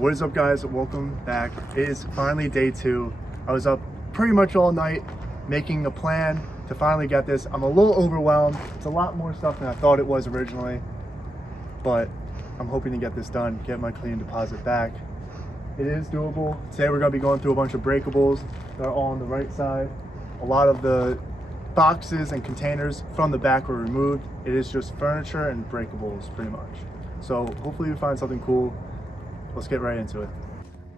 What is up, guys? Welcome back. It is finally day 2. I was up pretty much all night making a plan to finally get this. I'm a little overwhelmed. It's a lot more stuff than I thought it was originally, but I'm hoping to get this done, get my clean deposit back. It is doable. Today we're going to be going through a bunch of breakables that are all on the right side. A lot of the boxes and containers from the back were removed. It is just furniture and breakables pretty much. So hopefully we find something cool. Let's get right into it.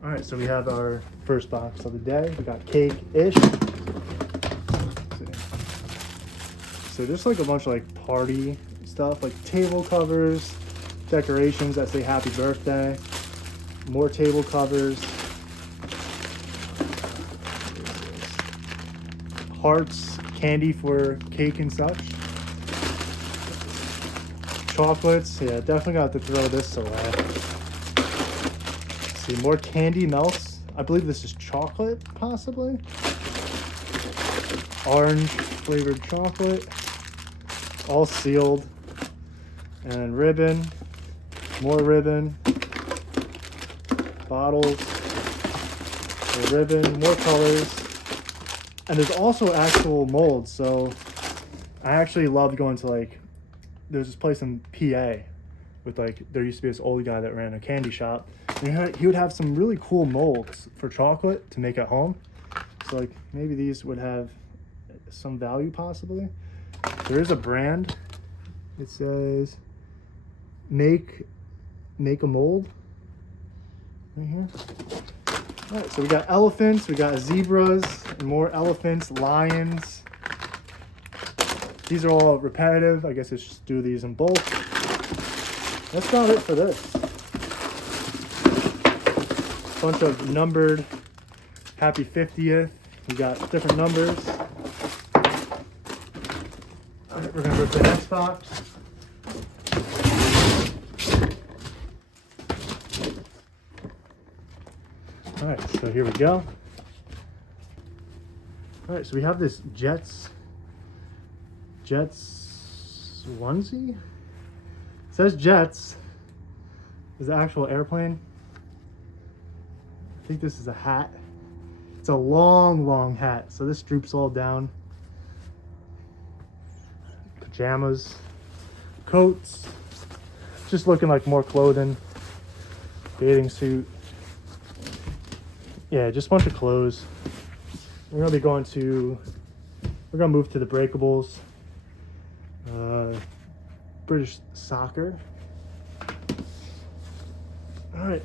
All right, so we have our first box of the day. We got cake-ish. So just like a bunch of like party stuff, like table covers, decorations that say happy birthday, more table covers, hearts, candy for cake and such, chocolates. Yeah, definitely got to throw this away. See, more candy melts. I believe this is chocolate, possibly. Orange flavored chocolate, all sealed. And ribbon, more ribbon, bottles, more ribbon, more colors. And there's also actual molds. So I actually loved going to, like, there's this place in PA with, like, there used to be this old guy that ran a candy shop. And he would have some really cool molds for chocolate to make at home. So, like, maybe these would have some value possibly. There is a brand. It says make a mold right here. All right, so we got elephants, we got zebras, and more elephants, lions. These are all repetitive. I guess it's just do these in bulk. That's about it for this. Bunch of numbered happy 50th. We got different numbers. All right, we're gonna go to the next box. All right, so here we go. All right, so we have this Jets onesie. It says Jets. Is the actual airplane. I think this is a hat. It's a long hat, so this droops all down. Pajamas, coats, just looking like more clothing. Bathing suit. Yeah, just a bunch of clothes. We're gonna move to the breakables. British soccer. All right.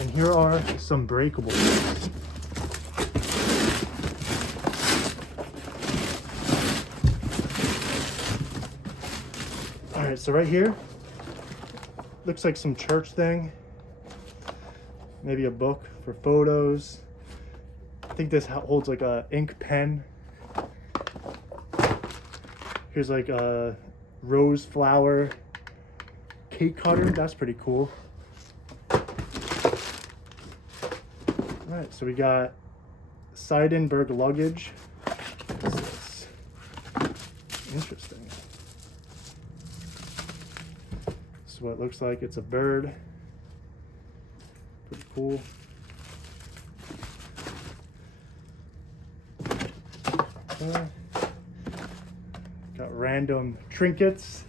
And here are some breakables. All right, so right here, looks like some church thing. Maybe a book for photos. I think this holds like a ink pen. Here's like a rose flower cake cutter. That's pretty cool. All right, so we got Seidenberg luggage. What is this? Interesting. This is what it looks like. It's a bird. Pretty cool. Got random trinkets.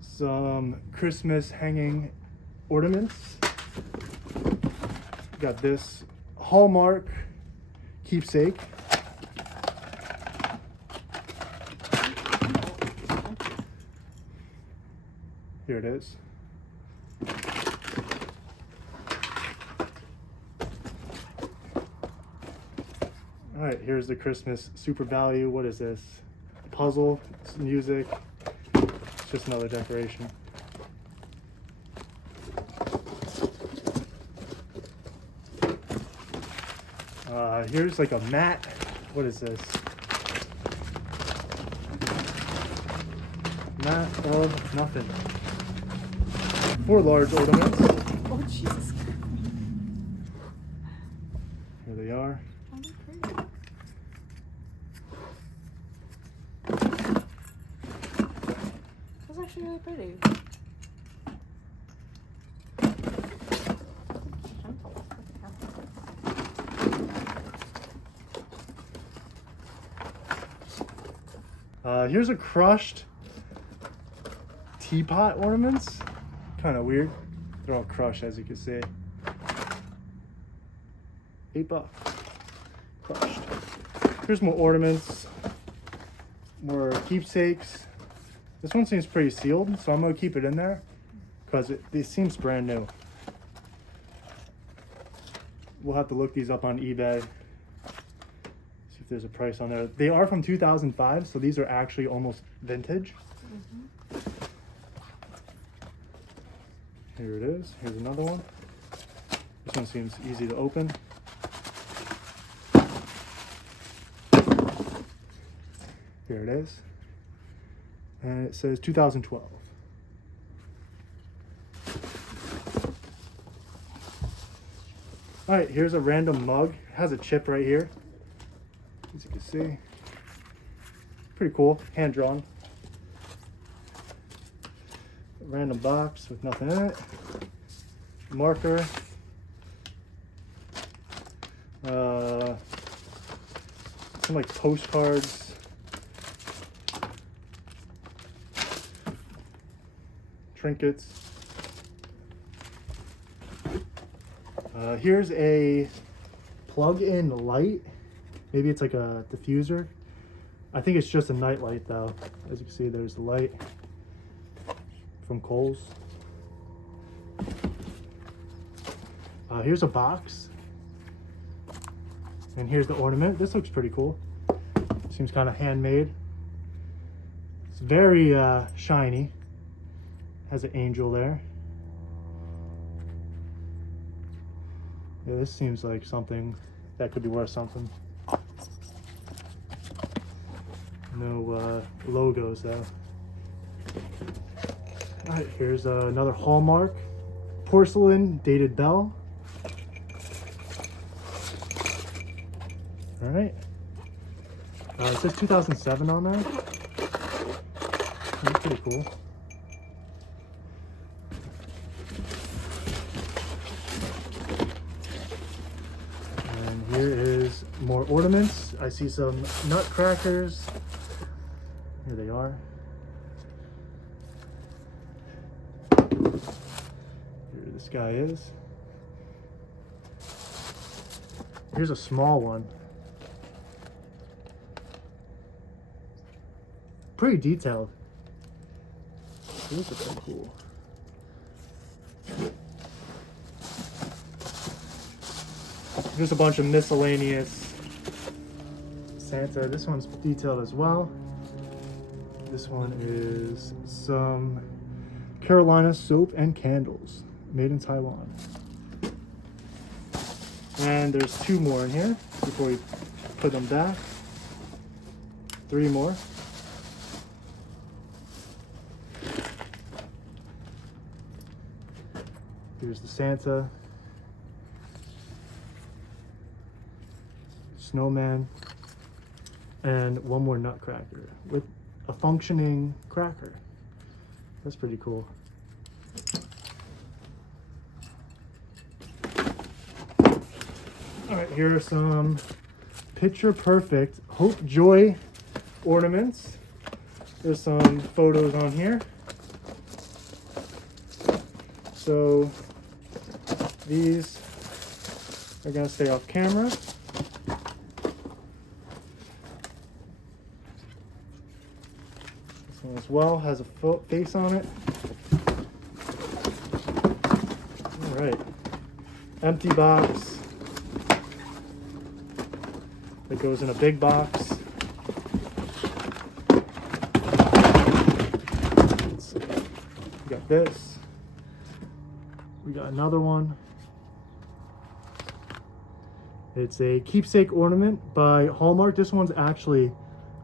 Some Christmas hanging ornaments. Got this Hallmark keepsake. Here it is. All right, here's the Christmas super value. What is this? Puzzle, it's music. It's just another decoration. Here's like a mat. What is this? Mat of nothing. 4 large ornaments. Oh, Jesus. Here they are. actually really pretty. Here's a crushed teapot ornaments. Kind of weird. They're all crushed, as you can see. $8. Crushed. Here's more ornaments. More keepsakes. This one seems pretty sealed, so I'm going to keep it in there because it seems brand new. We'll have to look these up on eBay. See if there's a price on there. They are from 2005, so these are actually almost vintage. Here it is. Here's another one. This one seems easy to open. Here it is. And it says 2012. All right, here's a random mug. It has a chip right here, as you can see. Pretty cool, hand drawn. A random box with nothing in it. Marker. Some like postcards. Trinkets. Here's a plug-in light. Maybe it's like a diffuser. I think it's just a night light though. As you can see, there's the light from Kohl's. Here's a box. And here's the ornament. This looks pretty cool. Seems kind of handmade. It's very shiny. Has an angel there. Yeah, this seems like something that could be worth something. No logos though. Alright, here's another Hallmark porcelain dated bell. Alright. It says 2007 on there. That's pretty cool. Here is more ornaments. I see some nutcrackers. Here they are. Here this guy is. Here's a small one. Pretty detailed. These are pretty cool. Just a bunch of miscellaneous Santa. This one's detailed as well. This one is some Carolina soap and candles made in Taiwan. And there's 2 more in here before we put them back. 3 more. Here's the Santa. Snowman, and 1 more nutcracker with a functioning cracker. That's pretty cool. All right, here are some picture perfect Hope Joy ornaments. There's some photos on here. So these are gonna stay off camera. As well, has a face on it. All right, empty box that goes in a big box. Let's see. We got this. We got another one. It's a keepsake ornament by Hallmark. This one's actually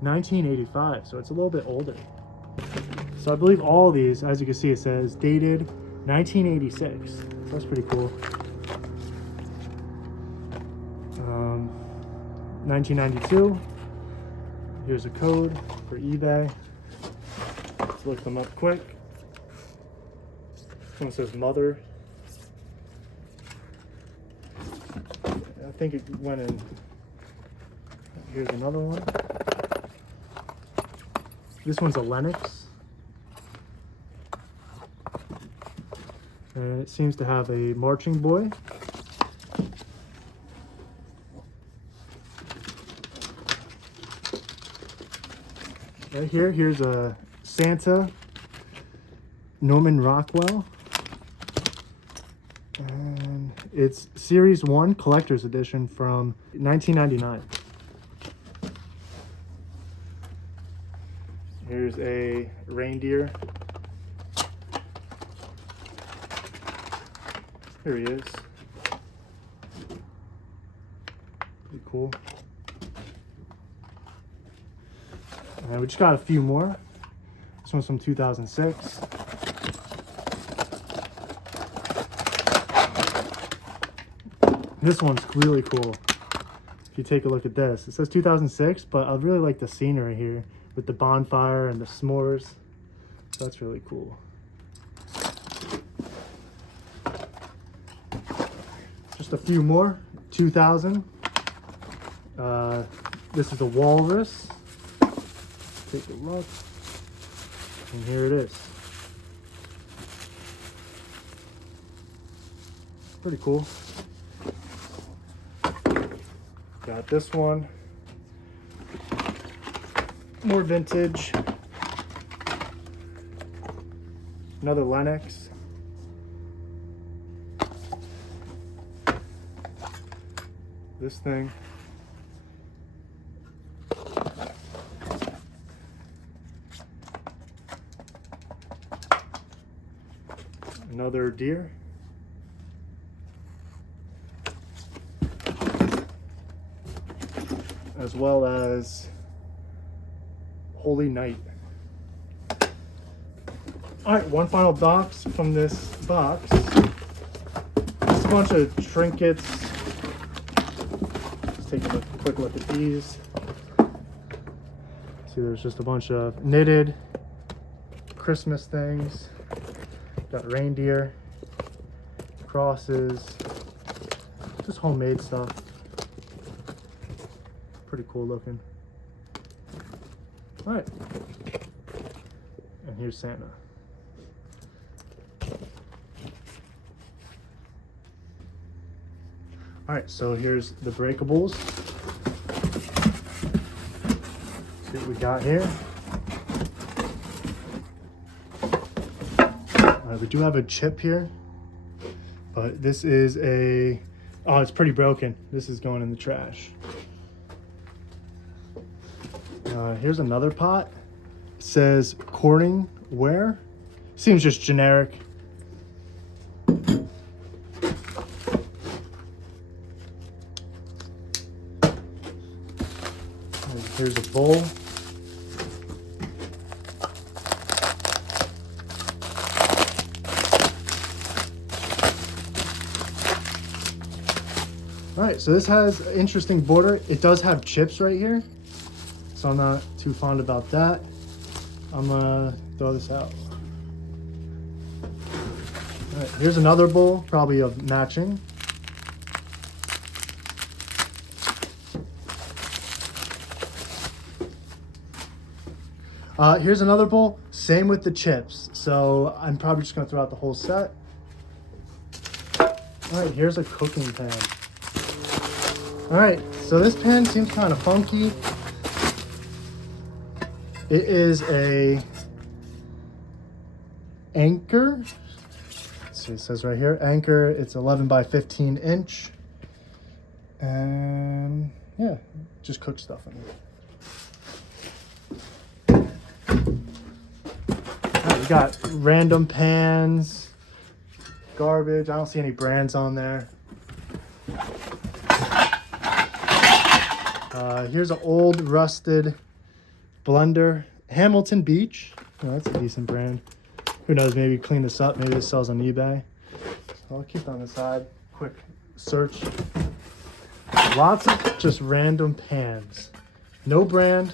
1985, so it's a little bit older. So I believe all of these, as you can see, it says dated 1986. So that's pretty cool. 1992. Here's a code for eBay. Let's look them up quick. This one says mother. I think it went in. Here's another one. This one's a Lennox. And it seems to have a marching boy. Right here, here's a Santa Norman Rockwell. And it's Series 1 Collector's Edition from 1999. Here's a reindeer. Here he is. Pretty cool. And we just got a few more. This one's from 2006. This one's really cool. If you take a look at this, it says 2006, but I really like the scenery here with the bonfire and the s'mores. So that's really cool. Just a few more. 2000. This is a walrus. Take a look. And here it is. Pretty cool. Got this one. More vintage. Another Lennox. This thing. Another deer. As well as Holy Night. All right, one final box from this box. Just a bunch of trinkets. Let's take a quick look at these. See, there's just a bunch of knitted Christmas things. Got reindeer, crosses, just homemade stuff. Pretty cool looking. All right, and here's Santa. All right, so here's the breakables. See what we got here. We do have a chip here, but this is a, oh, it's pretty broken. This is going in the trash. Here's another pot. It says courting ware. Seems just generic. Here's a bowl. All right, so this has an interesting border. It does have chips right here, so I'm not too fond about that. I'm gonna throw this out. All right, here's another bowl, probably of matching. Here's another bowl, same with the chips. So I'm probably just gonna throw out the whole set. All right, here's a cooking pan. All right, so this pan seems kind of funky. It is a Anchor. Let's see, it says right here, Anchor. It's 11 by 15 inch. And yeah, just cook stuff in it. All right, we got random pans, garbage. I don't see any brands on there. Here's an old rusted blender, Hamilton Beach. Oh, that's a decent brand. Who knows, maybe clean this up. Maybe this sells on eBay. So I'll keep it on the side. Quick search. Lots of just random pans. No brand.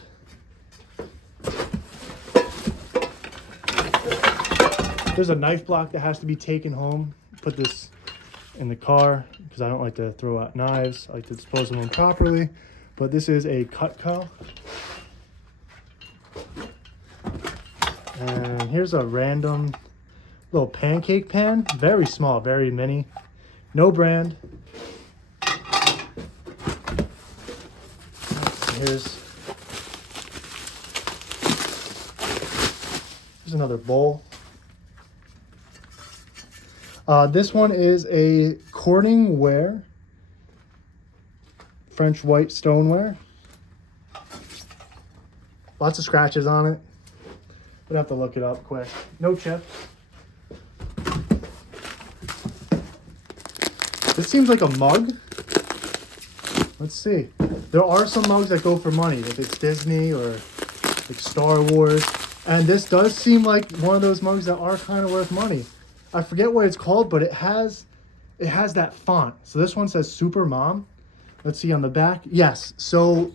There's a knife block that has to be taken home. Put this in the car because I don't like to throw out knives. I like to dispose of them properly. But this is a Cutco. And here's a random little pancake pan. Very small, very mini. No brand. Here's another bowl. This one is a Corning ware, French white stoneware. Lots of scratches on it. Would have to look it up quick. No chips. This seems like a mug. Let's see. There are some mugs that go for money, if it's Disney or like Star Wars. And this does seem like one of those mugs that are kind of worth money. I forget what it's called, but it has that font. So this one says Super Mom. Let's see on the back. Yes. So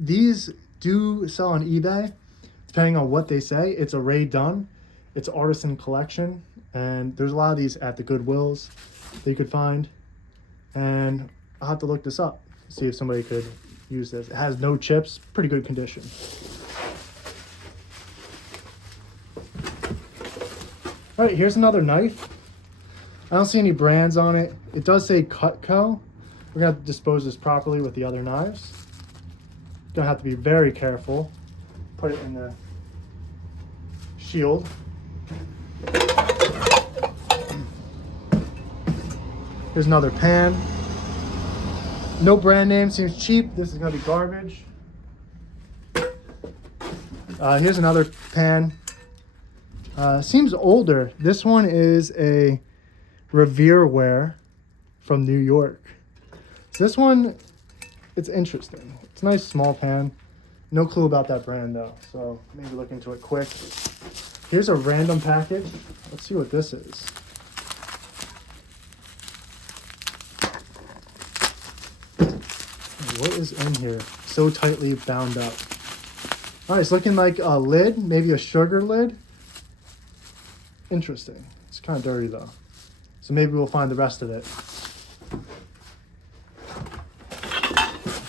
these do sell on eBay, depending on what they say. It's a Rae Dunn. It's artisan collection. And there's a lot of these at the Goodwills that you could find. And I'll have to look this up, see if somebody could use this. It has no chips, pretty good condition. All right, here's another knife. I don't see any brands on it. It does say Cutco. We're gonna have to dispose this properly with the other knives. Gonna have to be very careful. Put it in the shield. Here's another pan. No brand name, seems cheap. This is gonna be garbage. Here's another pan. Seems older. This one is a Revere ware from New York. So this one, it's interesting. It's a nice small pan. No clue about that brand though, so maybe look into it quick. Here's a random package. Let's see what this is. What is in here? So tightly bound up. All right, it's looking like a lid, maybe a sugar lid. Interesting. It's kind of dirty though. So maybe we'll find the rest of it.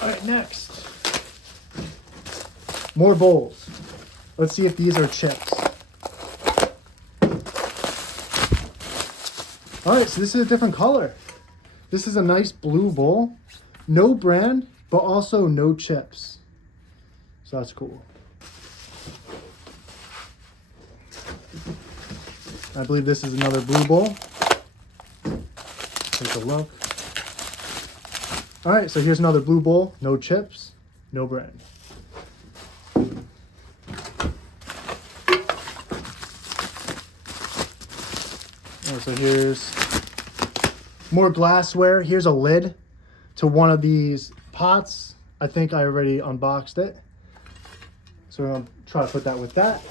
All right, next. More bowls. Let's see if these are chips. All right, so this is a different color. This is a nice blue bowl. No brand, but also no chips. So that's cool. I believe this is another blue bowl. Take a look. All right, so here's another blue bowl. No chips, no brand. All right, so here's more glassware. Here's a lid to one of these pots. I think I already unboxed it. So we're gonna try to put that with that.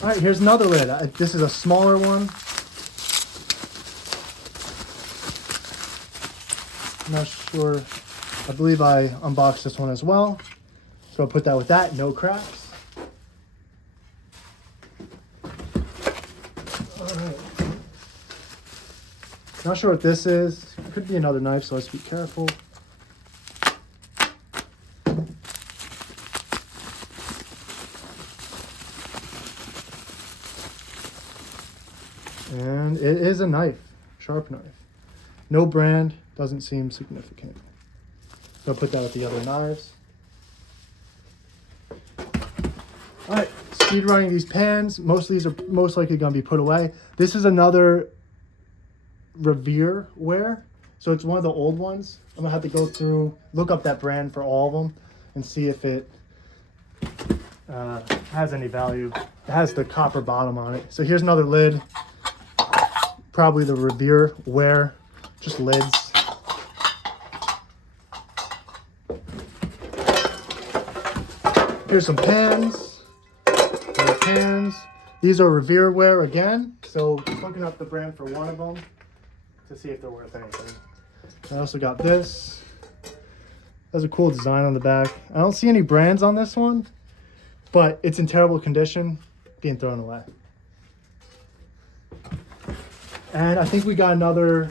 All right, here's another lid. This is a smaller one. I'm not sure. I believe I unboxed this one as well. So I'll put that with that, no cracks. All right. Not sure what this is. It could be another knife, so let's be careful. And it is a knife, sharp knife. No brand, doesn't seem significant. So I'll put that with the other knives. All right, speed running these pans. Most of these are most likely gonna be put away. This is another Revere ware. So it's one of the old ones. I'm gonna have to go through, look up that brand for all of them and see if it has any value. It has the copper bottom on it. So here's another lid. Probably the Revere ware, just lids. Here's some pans. More pans. These are Revere ware again. So looking up the brand for one of them to see if they're worth anything. I also got this. Has a cool design on the back. I don't see any brands on this one, but it's in terrible condition. being thrown away. And I think we got another,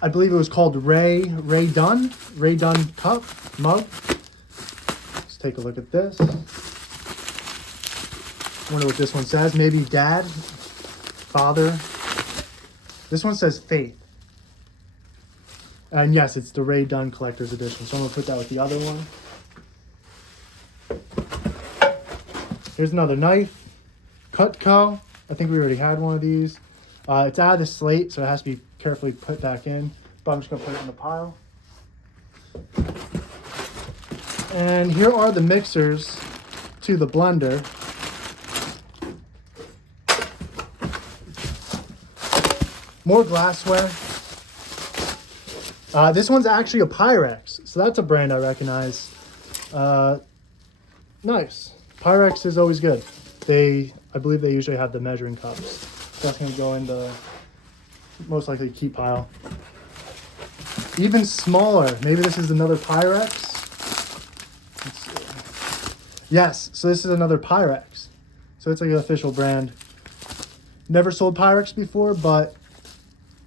I believe it was called Rae Dunn cup, mug. Let's take a look at this. Wonder what this one says. Maybe dad, father. This one says faith. And yes, it's the Rae Dunn collector's edition. So I'm gonna put that with the other one. Here's another knife, Cutco. I think we already had one of these. It's out of the slate, so it has to be carefully put back in. But I'm just gonna put it in the pile. And here are the mixers to the blender. More glassware. This one's actually a Pyrex, so that's a brand I recognize. Nice. Pyrex is always good. I believe they usually have the measuring cups. That's gonna go in the most likely keep pile. Even smaller. Maybe this is another Pyrex. Let's see. Yes, so this is another Pyrex. So it's like an official brand. Never sold Pyrex before, but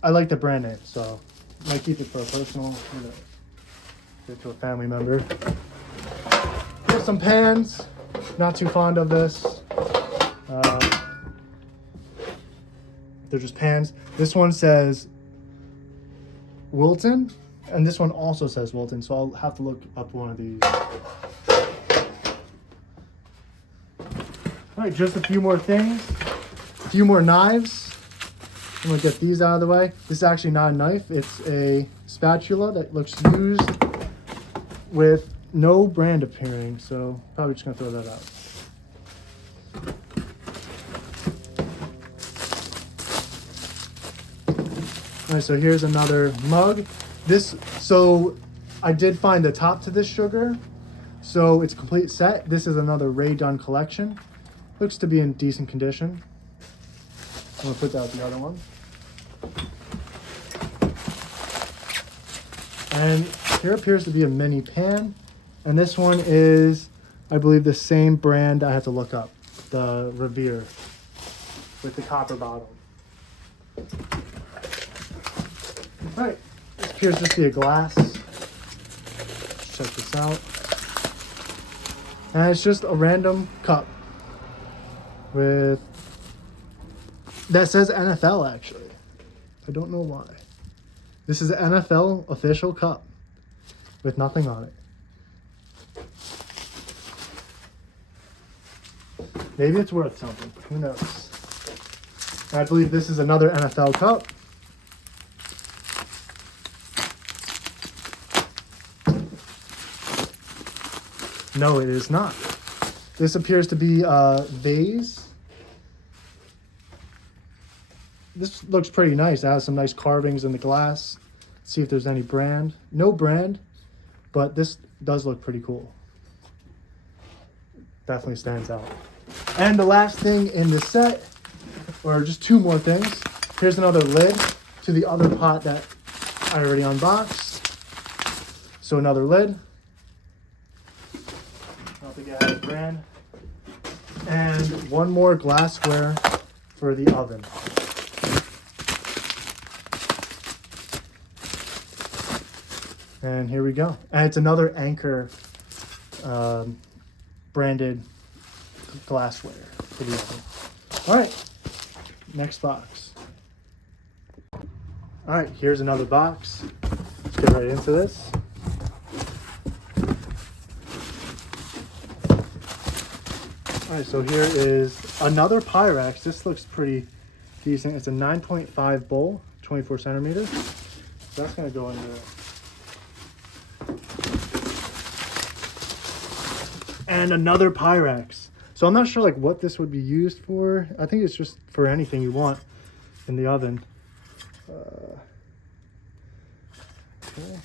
I like the brand name, so I might keep it for a personal, give it to a family member. Here's some pans. Not too fond of this. They're just pans. This one says Wilton, and this one also says Wilton, so I'll have to look up one of these. All right, just a few more things. A few more knives. I'm gonna get these out of the way. This is actually not a knife, it's a spatula that looks used with no brand appearing, so probably just gonna throw that out. All right, so here's another mug. So I did find the top to this sugar, so it's a complete set. This is another Rae Dunn collection. Looks to be in decent condition. I'm gonna put that with the other one. And here appears to be a mini pan. And this one is, I believe, the same brand I had to look up, the Revere, with the copper bottom. All right, this appears to be a glass. Let's check this out. And it's just a random cup with, that says NFL actually. I don't know why. This is an NFL official cup with nothing on it. Maybe it's worth something, who knows? I believe this is another NFL cup. No, it is not. This appears to be a vase. This looks pretty nice. It has some nice carvings in the glass. Let's see if there's any brand. No brand, but this does look pretty cool. Definitely stands out. And the last thing in the set, or just two more things. Here's another lid to the other pot that I already unboxed. So another lid. I don't think it has a brand. And one more glassware for the oven. And here we go. And it's another Anchor branded glassware for the oven. All right, next box. All right, here's another box. Let's get right into this. All right, so here is another Pyrex. This looks pretty decent. It's a 9.5 bowl, 24 centimeters. So that's gonna go in there. And another Pyrex. So I'm not sure like what this would be used for. I think it's just for anything you want in the oven. Okay.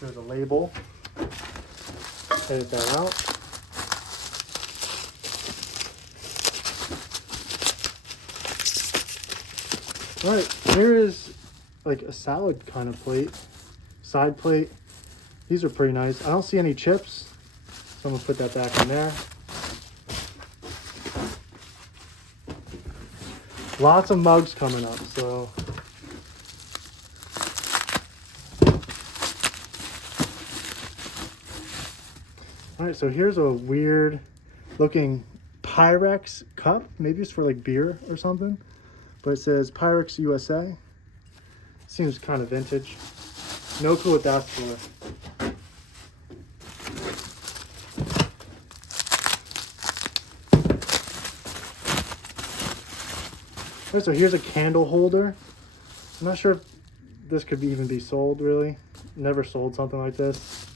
There's a label. Edit that out. All right, here is like a salad kind of plate, side plate. These are pretty nice. I don't see any chips, so I'm gonna put that back in there. Lots of mugs coming up, so. All right, so here's a weird looking Pyrex cup. Maybe it's for like beer or something, but it says Pyrex USA. Seems kind of vintage. No clue what that's for. All right, so here's a candle holder. I'm not sure if this could even be sold, really. Never sold something like this.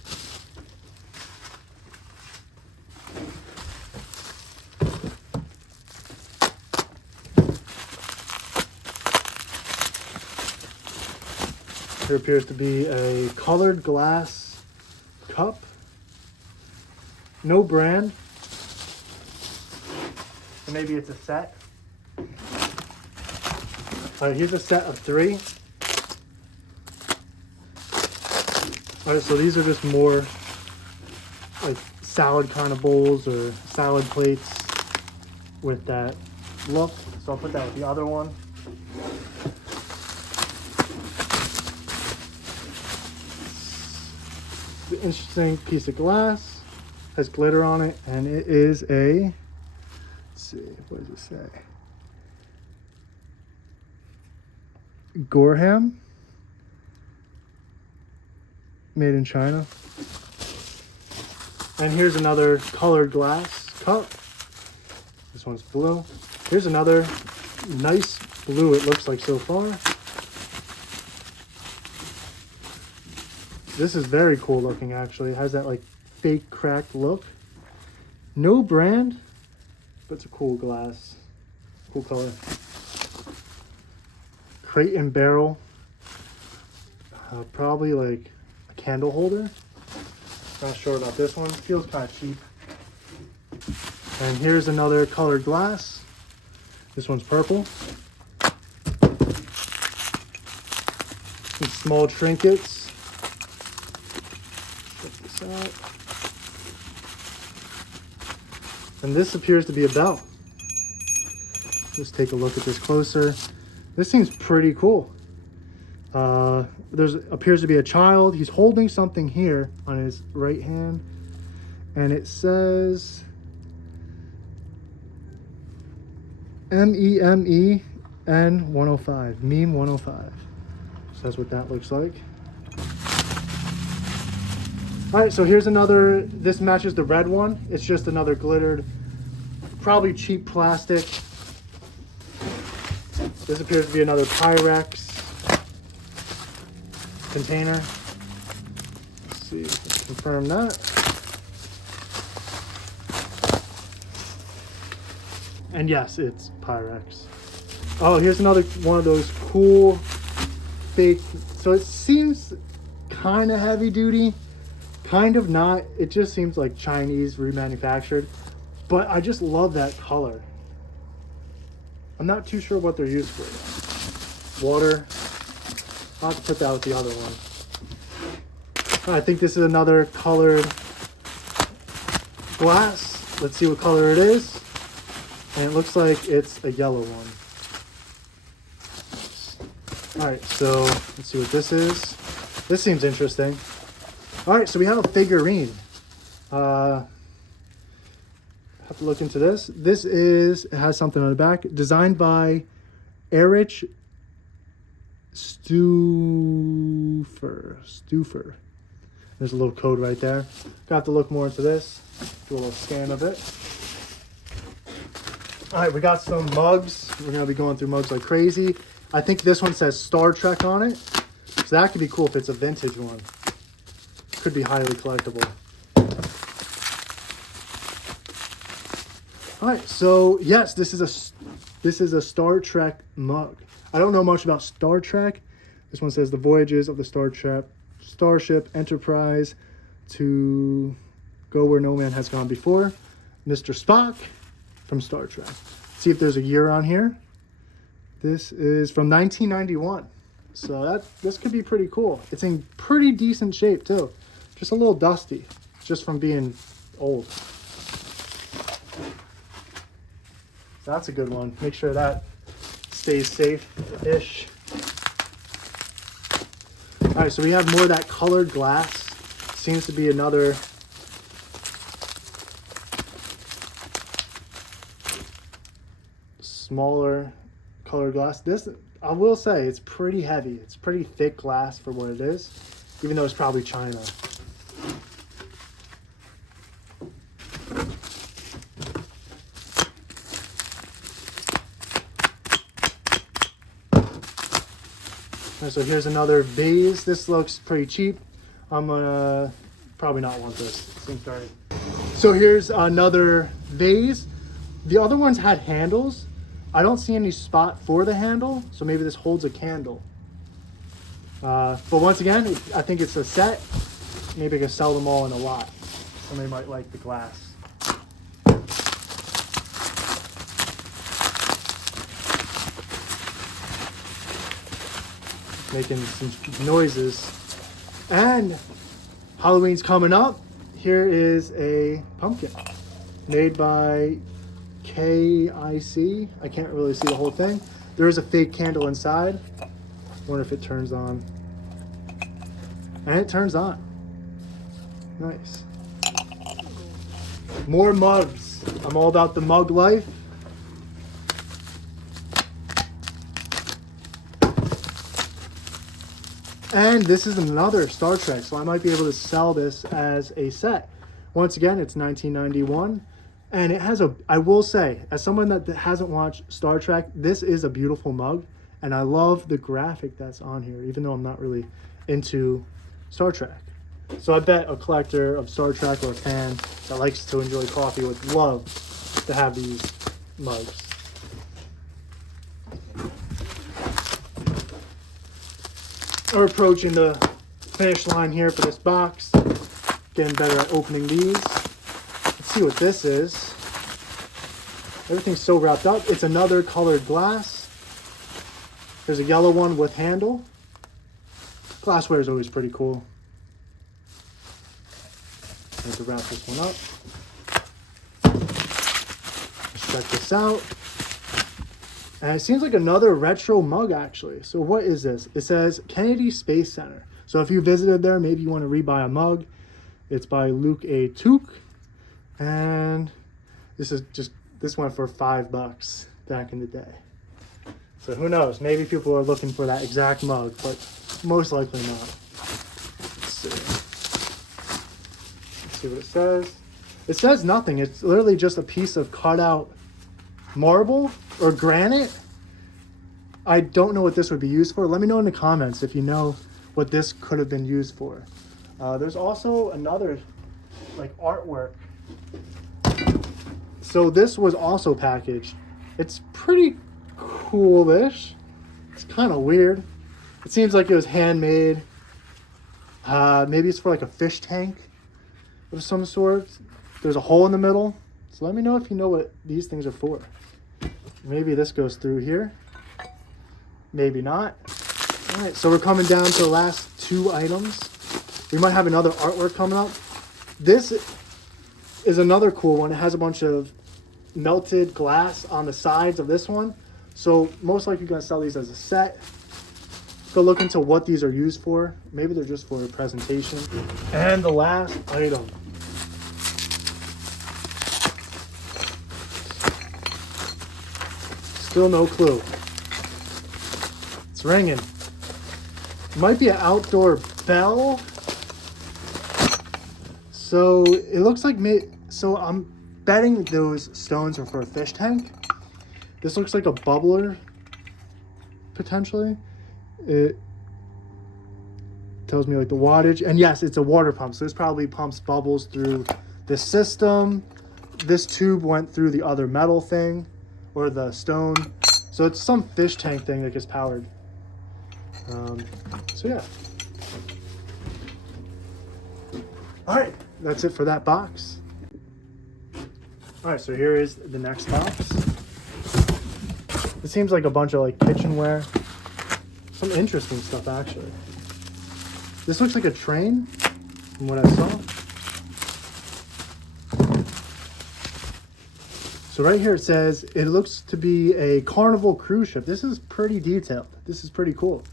There appears to be a colored glass cup. No brand. Or maybe it's a set. All right, here's a set of 3. All right, so these are just more like salad kind of bowls or salad plates with that look. So I'll put that with the other one. It's an interesting piece of glass, has glitter on it, and it is a, let's see, what does it say? Gorham, made in China. And here's another colored glass cup. This one's blue. Here's another nice blue, it looks like so far. This is very cool looking, actually. It has that like fake cracked look. No brand, but it's a cool glass. Cool color. Crate and barrel. Probably like a candle holder. Not sure about this one. Feels kind of cheap. And here's another colored glass. This one's purple. Some small trinkets. Check this out. And this appears to be a bell. Just take a look at this closer. This seems pretty cool. There's appears to be a child. He's holding something here on his right hand. And it says MEMEN 105. Meme 105. So that's what that looks like. All right, so here's another, this matches the red one. It's just another glittered, probably cheap plastic. This appears to be another Pyrex container. Let's see if I can confirm that. And yes, it's Pyrex. Oh, here's another one of those cool fake. So it seems kind of heavy duty, kind of not. It just seems like Chinese remanufactured, but I just love that color. I'm not too sure what they're used for. Water. I'll have to put that with the other one. I think this is another colored glass. Let's see what color it is. And it looks like it's a yellow one. All right, so let's see what this is. This seems interesting. All right, so we have a figurine. Have to look into this. This is, it has something on the back. Designed by Erich Stufer. There's a little code right there. Got to look more into this. Do a little scan of it. All right, we got some mugs. We're gonna be going through mugs like crazy. I think this one says Star Trek on it. So that could be cool if it's a vintage one. Could be highly collectible. All right, so yes, this is a Star Trek mug. I don't know much about Star Trek. This one says the voyages of the Starship Enterprise to go where no man has gone before. Mr. Spock from Star Trek. See if there's a year on here. This is from 1991. So this could be pretty cool. It's in pretty decent shape too. Just a little dusty, just from being old. So that's a good one. Make sure that stays safe-ish. All right, so we have more of that colored glass. Seems to be another smaller colored glass. This, I will say, it's pretty heavy. It's pretty thick glass for what it is, even though it's probably China. And so here's another vase. This looks pretty cheap. I'm gonna probably not want this. Seems dirty. So here's another vase. The other ones had handles. I don't see any spot for the handle, so maybe this holds a candle. But once again, I think it's a set. Maybe I can sell them all in a lot. Somebody might like the glass. Making some noises. And Halloween's coming up. Here is a pumpkin made by KIC. I can't really see the whole thing. There is a fake candle inside. I wonder if it turns on. And it turns on. Nice. More mugs. I'm all about the mug life. And this is another Star Trek, so I might be able to sell this as a set. Once again, it's 1991, and it has a, I will say, as someone that hasn't watched Star Trek, this is a beautiful mug, and I love the graphic that's on here, even though I'm not really into Star Trek. So I bet a collector of Star Trek or a fan that likes to enjoy coffee would love to have these mugs. We're approaching the finish line here for this box. Getting better at opening these. Let's see what this is. Everything's so wrapped up. It's another colored glass. There's a yellow one with handle. Glassware is always pretty cool. I need to wrap this one up. Let's check this out. And it seems like another retro mug, actually. So what is this? It says Kennedy Space Center. So if you visited there, maybe you want to rebuy a mug. It's by Luke A. Took. And this went for $5 back in the day. So who knows? Maybe people are looking for that exact mug, but most likely not. Let's see. Let's see what it says. It says nothing. It's literally just a piece of cutout marble or granite. I don't know what this would be used for. Let me know in the comments if you know what this could have been used for. There's also another like artwork. So this was also packaged. It's pretty cool-ish. It's kind of weird. It seems like it was handmade. Maybe it's for like a fish tank of some sort. There's a hole in the middle. So let me know if you know what these things are for. Maybe this goes through here. Maybe not. All right, so we're coming down to the last two items. We might have another artwork coming up. This is another cool one. It has a bunch of melted glass on the sides of this one. So most likely you're gonna sell these as a set. Go look into what these are used for. Maybe they're just for a presentation. And the last item. Still no clue. It's ringing. It might be an outdoor bell. So it looks like so I'm betting those stones are for a fish tank. This looks like a bubbler, potentially. It tells me like the wattage, and yes, it's a water pump. So this probably pumps bubbles through the system. This tube went through the other metal thing, or the stone. So it's some fish tank thing that gets powered. So yeah. All right, that's it for that box. All right, so here is the next box. It seems like a bunch of like kitchenware. Some interesting stuff, actually. This looks like a train from what I saw. So So right here it says, it looks to be a Carnival cruise ship. This is pretty detailed. This is pretty cool.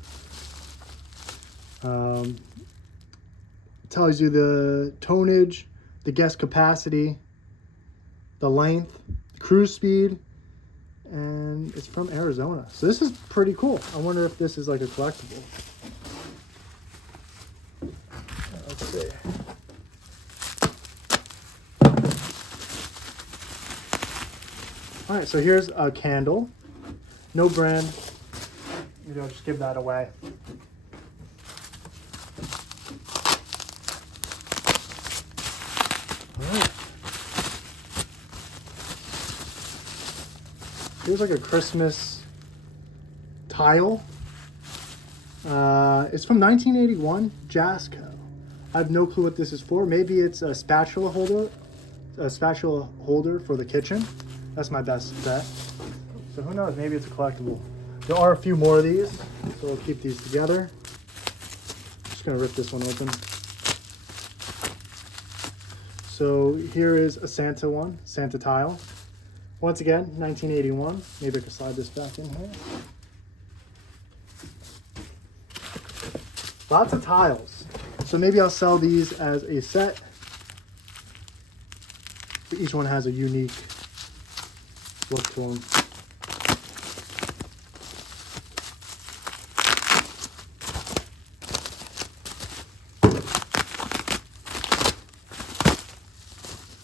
Tells you the tonnage, the guest capacity, the length, cruise speed, and it's from Arizona. So this is pretty cool. I wonder if this is like a collectible. Let's see. All right, so here's a candle. No brand. Maybe I'll just give that away. All right. Here's like a Christmas tile. It's from 1981, Jasco. I have no clue what this is for. Maybe it's a spatula holder for the kitchen. That's my best bet. So who knows? Maybe it's a collectible. There are a few more of these, so we'll keep these together. Just gonna rip this one open. So here is a Santa one, Santa tile. Once again, 1981. Maybe I could slide this back in here. Lots of tiles. So maybe I'll sell these as a set. Each one has a unique look to them.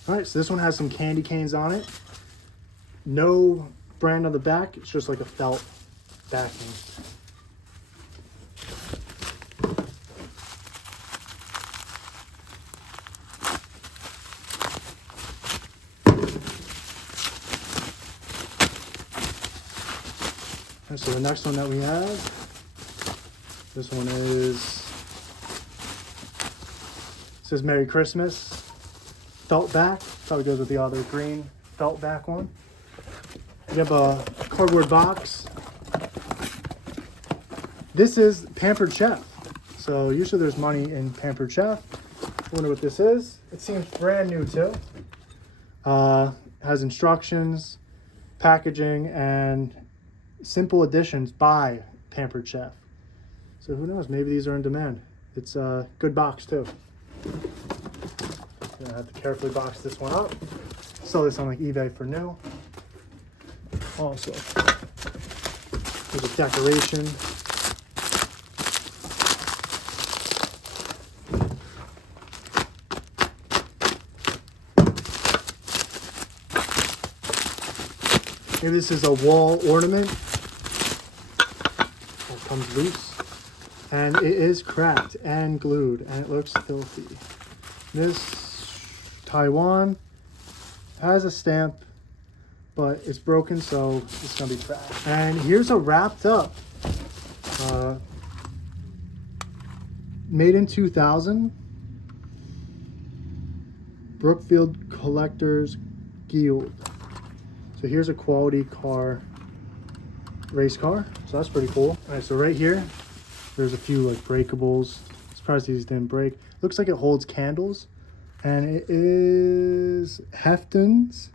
All right, so this one has some candy canes on it. No brand on the back. It's just like a felt backing. And so the next one that we have, this one says Merry Christmas. Felt back. Probably goes with the other green felt back one. We have a cardboard box. This is Pampered Chef. So usually there's money in Pampered Chef. I wonder what this is. It seems brand new too. Has instructions, packaging, and simple additions by Pampered Chef. So who knows? Maybe these are in demand. It's a good box too. I have to carefully box this one up. Sell this on like eBay for new. Also, there's a decoration. Maybe this is a wall ornament. It comes loose. And it is cracked and glued, and it looks filthy. This Taiwan has a stamp, but it's broken, so it's gonna be cracked. And here's a wrapped up, made in 2000, Brookfield Collectors Guild. So here's a quality car, race car. So that's pretty cool. All right, so right here, there's a few like breakables. Surprised these didn't break. Looks like it holds candles. And it is Hefton's,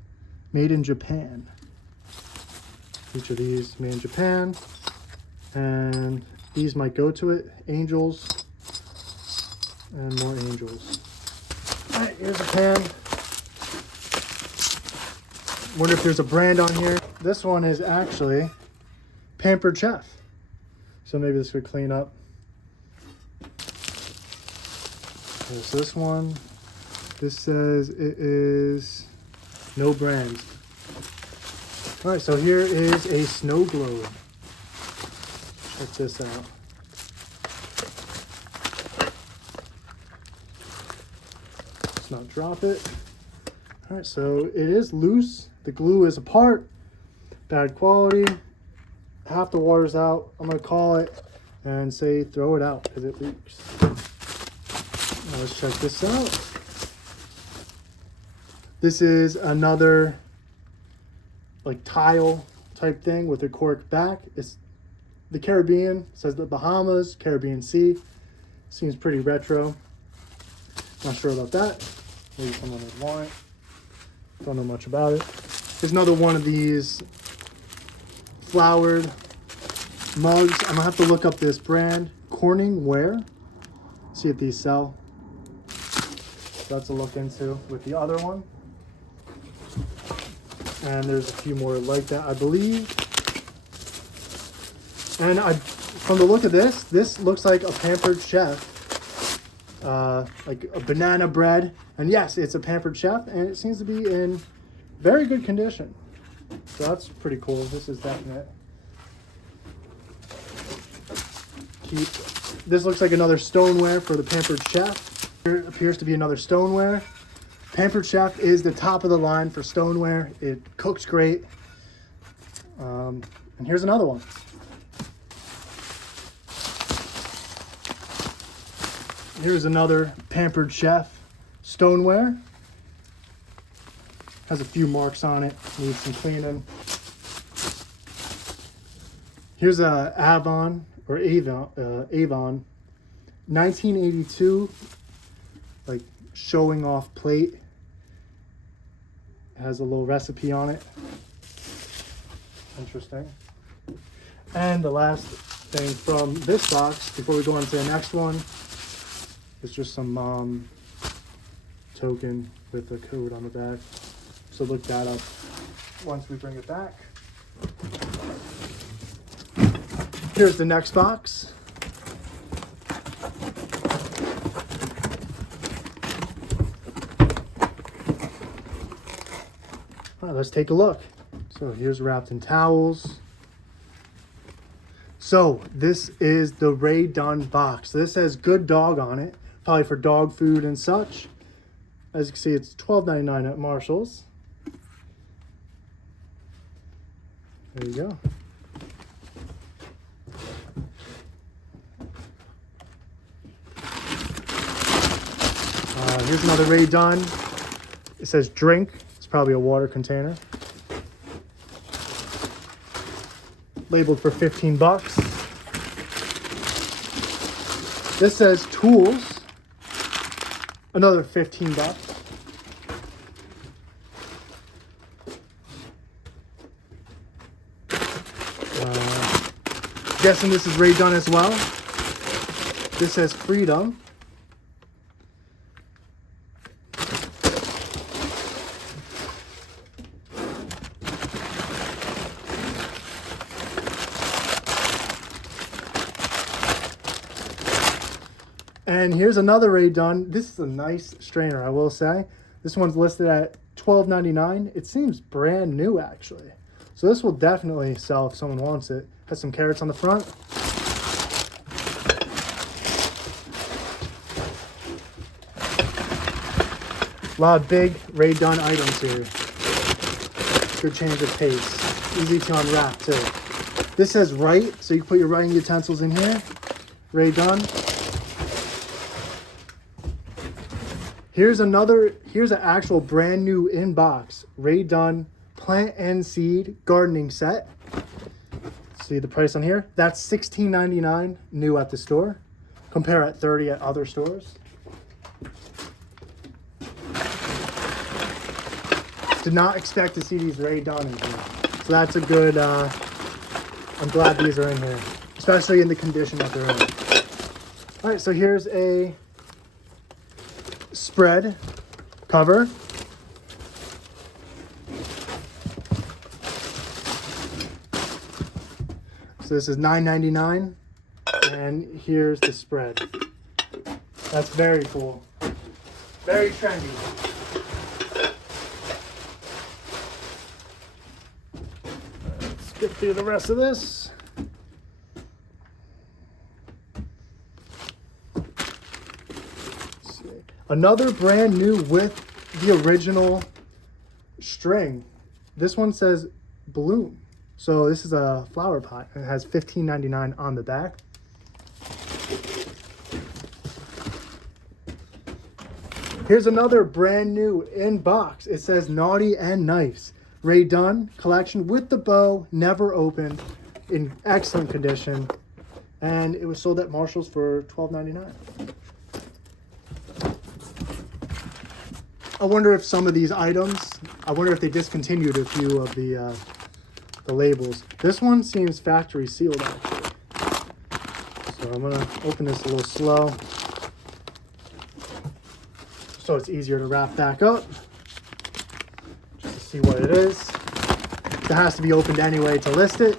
made in Japan. Each of these made in Japan. And these might go to it. Angels. And more angels. All right, here's a pan. Wonder if there's a brand on here. This one is actually Pampered Chef. So maybe this could clean up. There's this one. This says it is no brand. All right, so here is a snow globe. Check this out. Let's not drop it. All right, so it is loose. The glue is apart. Bad quality. Half the water's out. I'm gonna call it and say throw it out because it leaks. Now let's check this out. This is another like tile type thing with a cork back. It's the Caribbean. It says the Bahamas, Caribbean Sea. Seems pretty retro. Not sure about that. Maybe someone would want it. Don't know much about it. Here's another one of these flowered mugs. I'm gonna have to look up this brand, Corning Ware. See if these sell. That's a look into with the other one. And there's a few more like that, I believe. And from the look of this looks like a Pampered Chef. Like a banana bread. And yes, it's a Pampered Chef, and it seems to be in very good condition. So that's pretty cool. This is definite. This looks like another stoneware for the Pampered Chef. Here appears to be another stoneware. Pampered Chef is the top of the line for stoneware. It cooks great. And here's another one. Here's another Pampered Chef stoneware. Has a few marks on it. Needs some cleaning. Here's a Avon 1982, like showing off plate. It has a little recipe on it. Interesting. And the last thing from this box before we go on to the next one is just some token with a code on the back. So look that up once we bring it back. Here's the next box. All right, let's take a look. So here's wrapped in towels. So this is the Rae Dunn box. This says Good Dog on it, probably for dog food and such. As you can see, it's $12.99 at Marshall's. There you go. Here's another Rae Dunn. It says drink. It's probably a water container. Labeled for 15 bucks. This says tools. Another 15 bucks. Guessing this is Rae Dunn as well. This says freedom. And here's another Rae Dunn. This is a nice strainer, I will say. This one's listed at $12.99. It seems brand new, actually. So this will definitely sell if someone wants it. Has some carrots on the front. A lot of big Rae Dunn items here. Good change of pace. Easy to unwrap, too. This says right, so you can put your writing utensils in here. Rae Dunn. Here's an actual brand new in-box Rae Dunn plant and seed gardening set. See the price on here? That's $16.99 new at the store. Compare at $30 at other stores. Did not expect to see these Rae Dunn in here. So that's a good, I'm glad these are in here. Especially in the condition that they're in. All right, so here's a spread cover. So this is $9.99, and here's the spread. That's very cool. Very trendy. Let's get through the rest of this. Another brand new with the original string. This one says Bloom. So this is a flower pot and it has $15.99 on the back. Here's another brand new in box. It says Naughty and Nice. Rae Dunn collection with the bow, never opened, in excellent condition. And it was sold at Marshall's for $12.99. I wonder if some of these items, I wonder if they discontinued a few of the labels. This one seems factory sealed actually. So I'm gonna open this a little slow so it's easier to wrap back up. Just to see what it is. It has to be opened anyway to list it.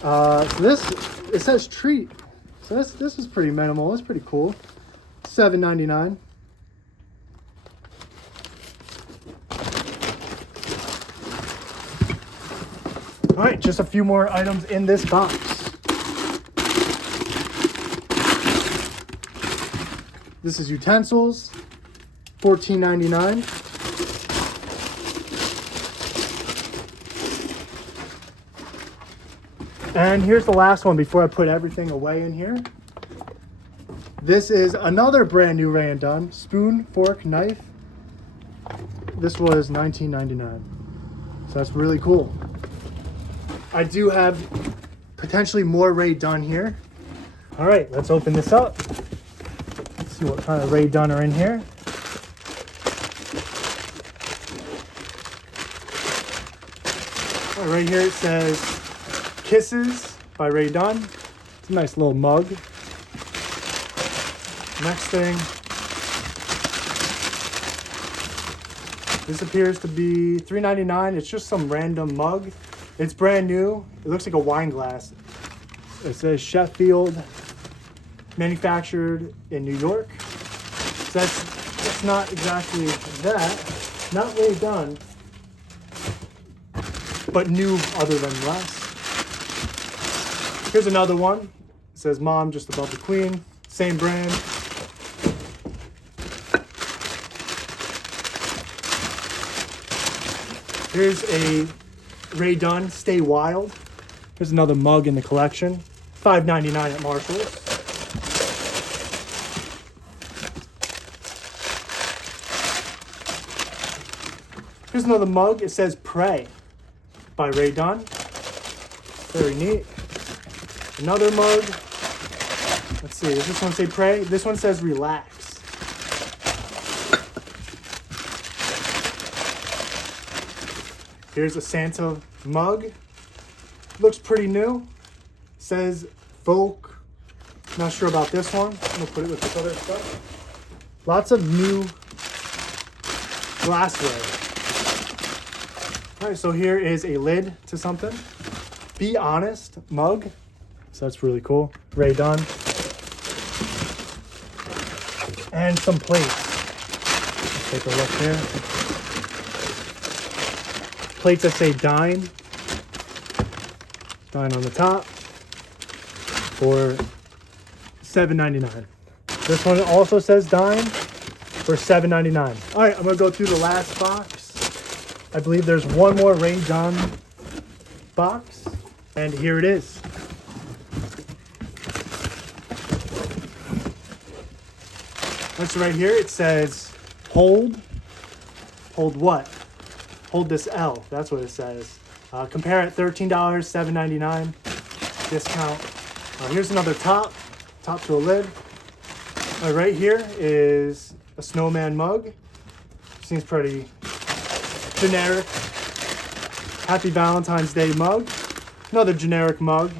So this, it says treat. So this is pretty minimal. It's pretty cool. $7.99. All right, just a few more items in this box. This is utensils, $14.99. And here's the last one before I put everything away in here. This is another brand new Rae Dunn spoon, fork, knife. This was $19.99. So that's really cool. I do have potentially more Rae Dunn here. All right, let's open this up. Let's see what kind of Rae Dunn are in here. All right, right here it says Kisses by Rae Dunn. It's a nice little mug. Next thing. This appears to be $3.99. It's just some random mug. It's brand new. It looks like a wine glass. It says Sheffield, manufactured in New York. So that's not exactly that. Not Rae Dunn, but new other than less. Here's another one. It says Mom just above the Queen. Same brand. Here's a Rae Dunn Stay Wild. Here's another mug in the collection. $5.99 at Marshall's. Here's another mug. It says Pray by Rae Dunn. Very neat. Another mug. Let's see, does this one say Pray? This one says Relax. Here's a Santa mug. Looks pretty new. Says Folk. Not sure about this one. I'm gonna put it with this other stuff. Lots of new glassware. All right, so here is a lid to something. Be Honest mug. So that's really cool. Rae Dunn. And some plates. Let's take a look here. Plates that say Dine. Dine on the top for $7.99. This one also says Dine for $7.99. All right, I'm gonna go through the last box. I believe there's one more Rae Dunn box, and here it is. That's right here. It says hold. Hold what? Hold this L. That's what it says. Compare at $13, $7.99 discount. Here's another top to a lid. Right here is a snowman mug. Seems pretty generic. Happy Valentine's Day mug. Another generic mug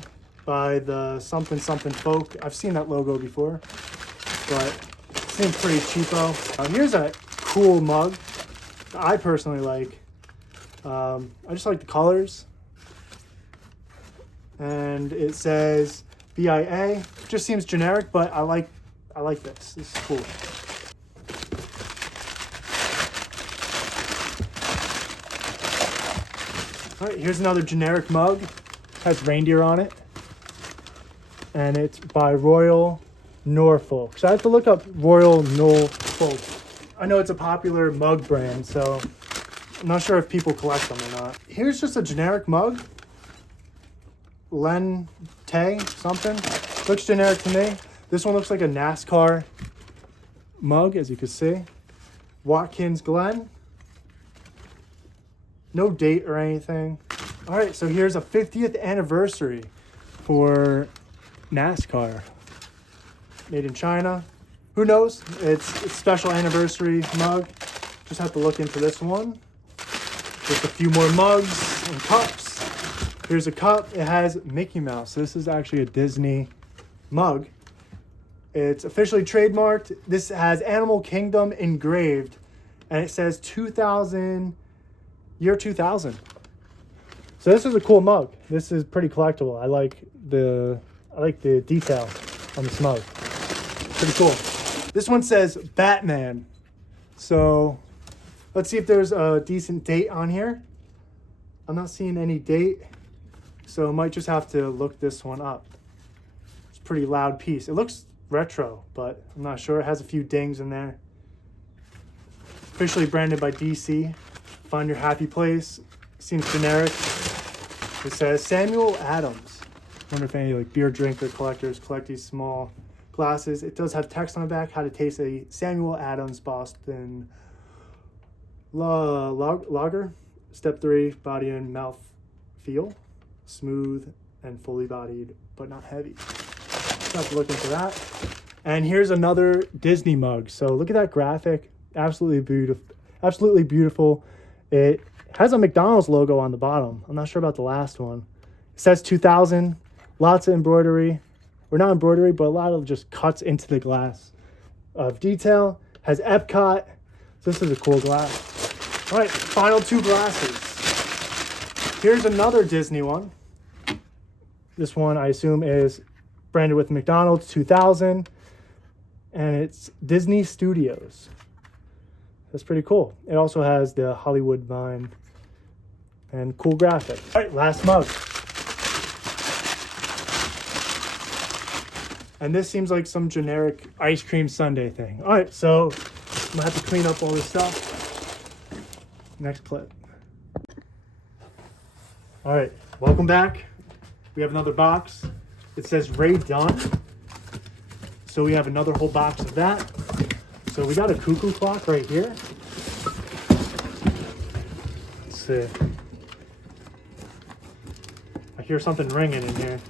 by the something folk. I've seen that logo before, but it seems pretty cheapo. Here's a cool mug that I personally like. I just like the colors. And it says BIA. Just seems generic, but I like this. This is cool. All right, here's another generic mug. Has reindeer on it. And it's by Royal Norfolk. So I have to look up Royal Norfolk. I know it's a popular mug brand, so I'm not sure if people collect them or not. Here's just a generic mug. Lente something. Looks generic to me. This one looks like a NASCAR mug, as you can see. Watkins Glen. No date or anything. All right, so here's a 50th anniversary for NASCAR. Made in China. Who knows? It's a special anniversary mug. just have to look into this one. Just a few more mugs and cups. Here's a cup. It has Mickey Mouse. This is actually a Disney mug. It's officially trademarked. This has Animal Kingdom engraved, and it says 2000, year 2000. So this is a cool mug. This is pretty collectible. I like the detail on this mug. Pretty cool. This one says Batman. So let's see if there's a decent date on here. I'm not seeing any date, so I might just have to look this one up. It's a pretty loud piece. It looks retro, but I'm not sure. It has a few dings in there. Officially branded by DC. Find your happy place. Seems generic. It says Samuel Adams. Wonder if any like beer drinker collectors collect these small glasses. It does have text on the back. How to taste a Samuel Adams Boston lager. Step 3, body and mouth feel. Smooth and fully bodied, but not heavy. So have to look into that. And here's another Disney mug. So look at that graphic. Absolutely beautiful. Absolutely beautiful. It has a McDonald's logo on the bottom. I'm not sure about the last one. It says 2000. Lots of embroidery. Or not embroidery, but a lot of just cuts into the glass of detail. Has Epcot. So this is a cool glass. All right, final 2 glasses. Here's another Disney one. This one I assume is branded with McDonald's 2000. And it's Disney Studios. That's pretty cool. It also has the Hollywood vine and cool graphic. All right, last mug. And this seems like some generic ice cream sundae thing. All right, so I'm gonna have to clean up all this stuff. Next clip. All right, welcome back. We have another box. It says Rae Dunn. So we have another whole box of that. So we got a cuckoo clock right here. Let's see. I hear something ringing in here.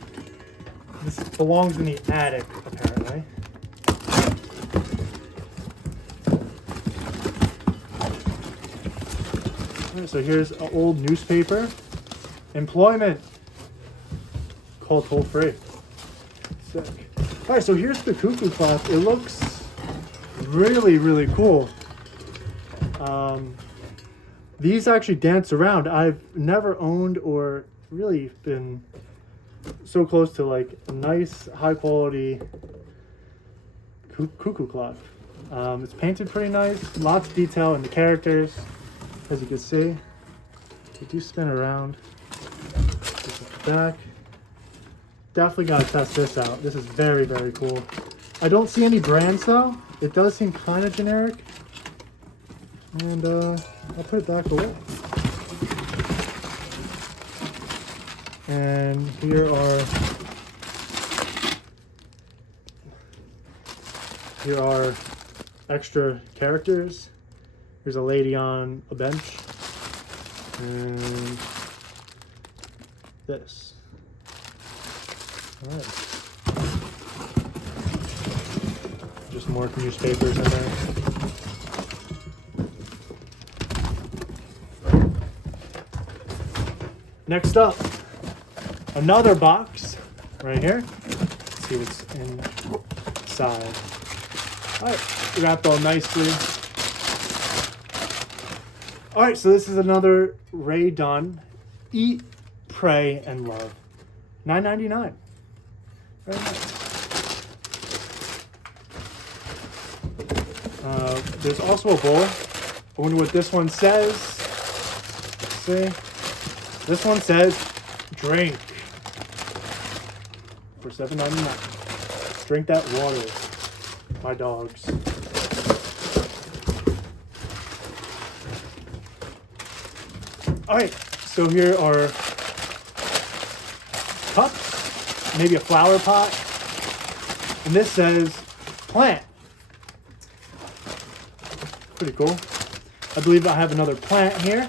This belongs in the attic, apparently. All right, so here's an old newspaper. Employment. Call toll free. Sick. All right, so here's the cuckoo clock. It looks really, really cool. These actually dance around. I've never owned or really been so close to like a nice, high quality cuckoo clock. It's painted pretty nice. Lots of detail in the characters, as you can see. They do spin around. This is the back. Definitely gotta test this out. This is very, very cool. I don't see any brands though. It does seem kind of generic. And I'll put it back away. And here are extra characters. Here's a lady on a bench. And this. All right. Just more newspapers in there. Next up, another box right here. Let's see what's inside. All right, wrapped all nicely. All right, so this is another Rae Dunn. Eat, Pray, and Love. $9.99. Very nice. There's also a bowl. I wonder what this one says. Let's see. This one says drink for $7.99. Drink that water, my dogs. All right, so here are cups, maybe a flower pot, and this says plant. Pretty cool. I believe I have another plant here.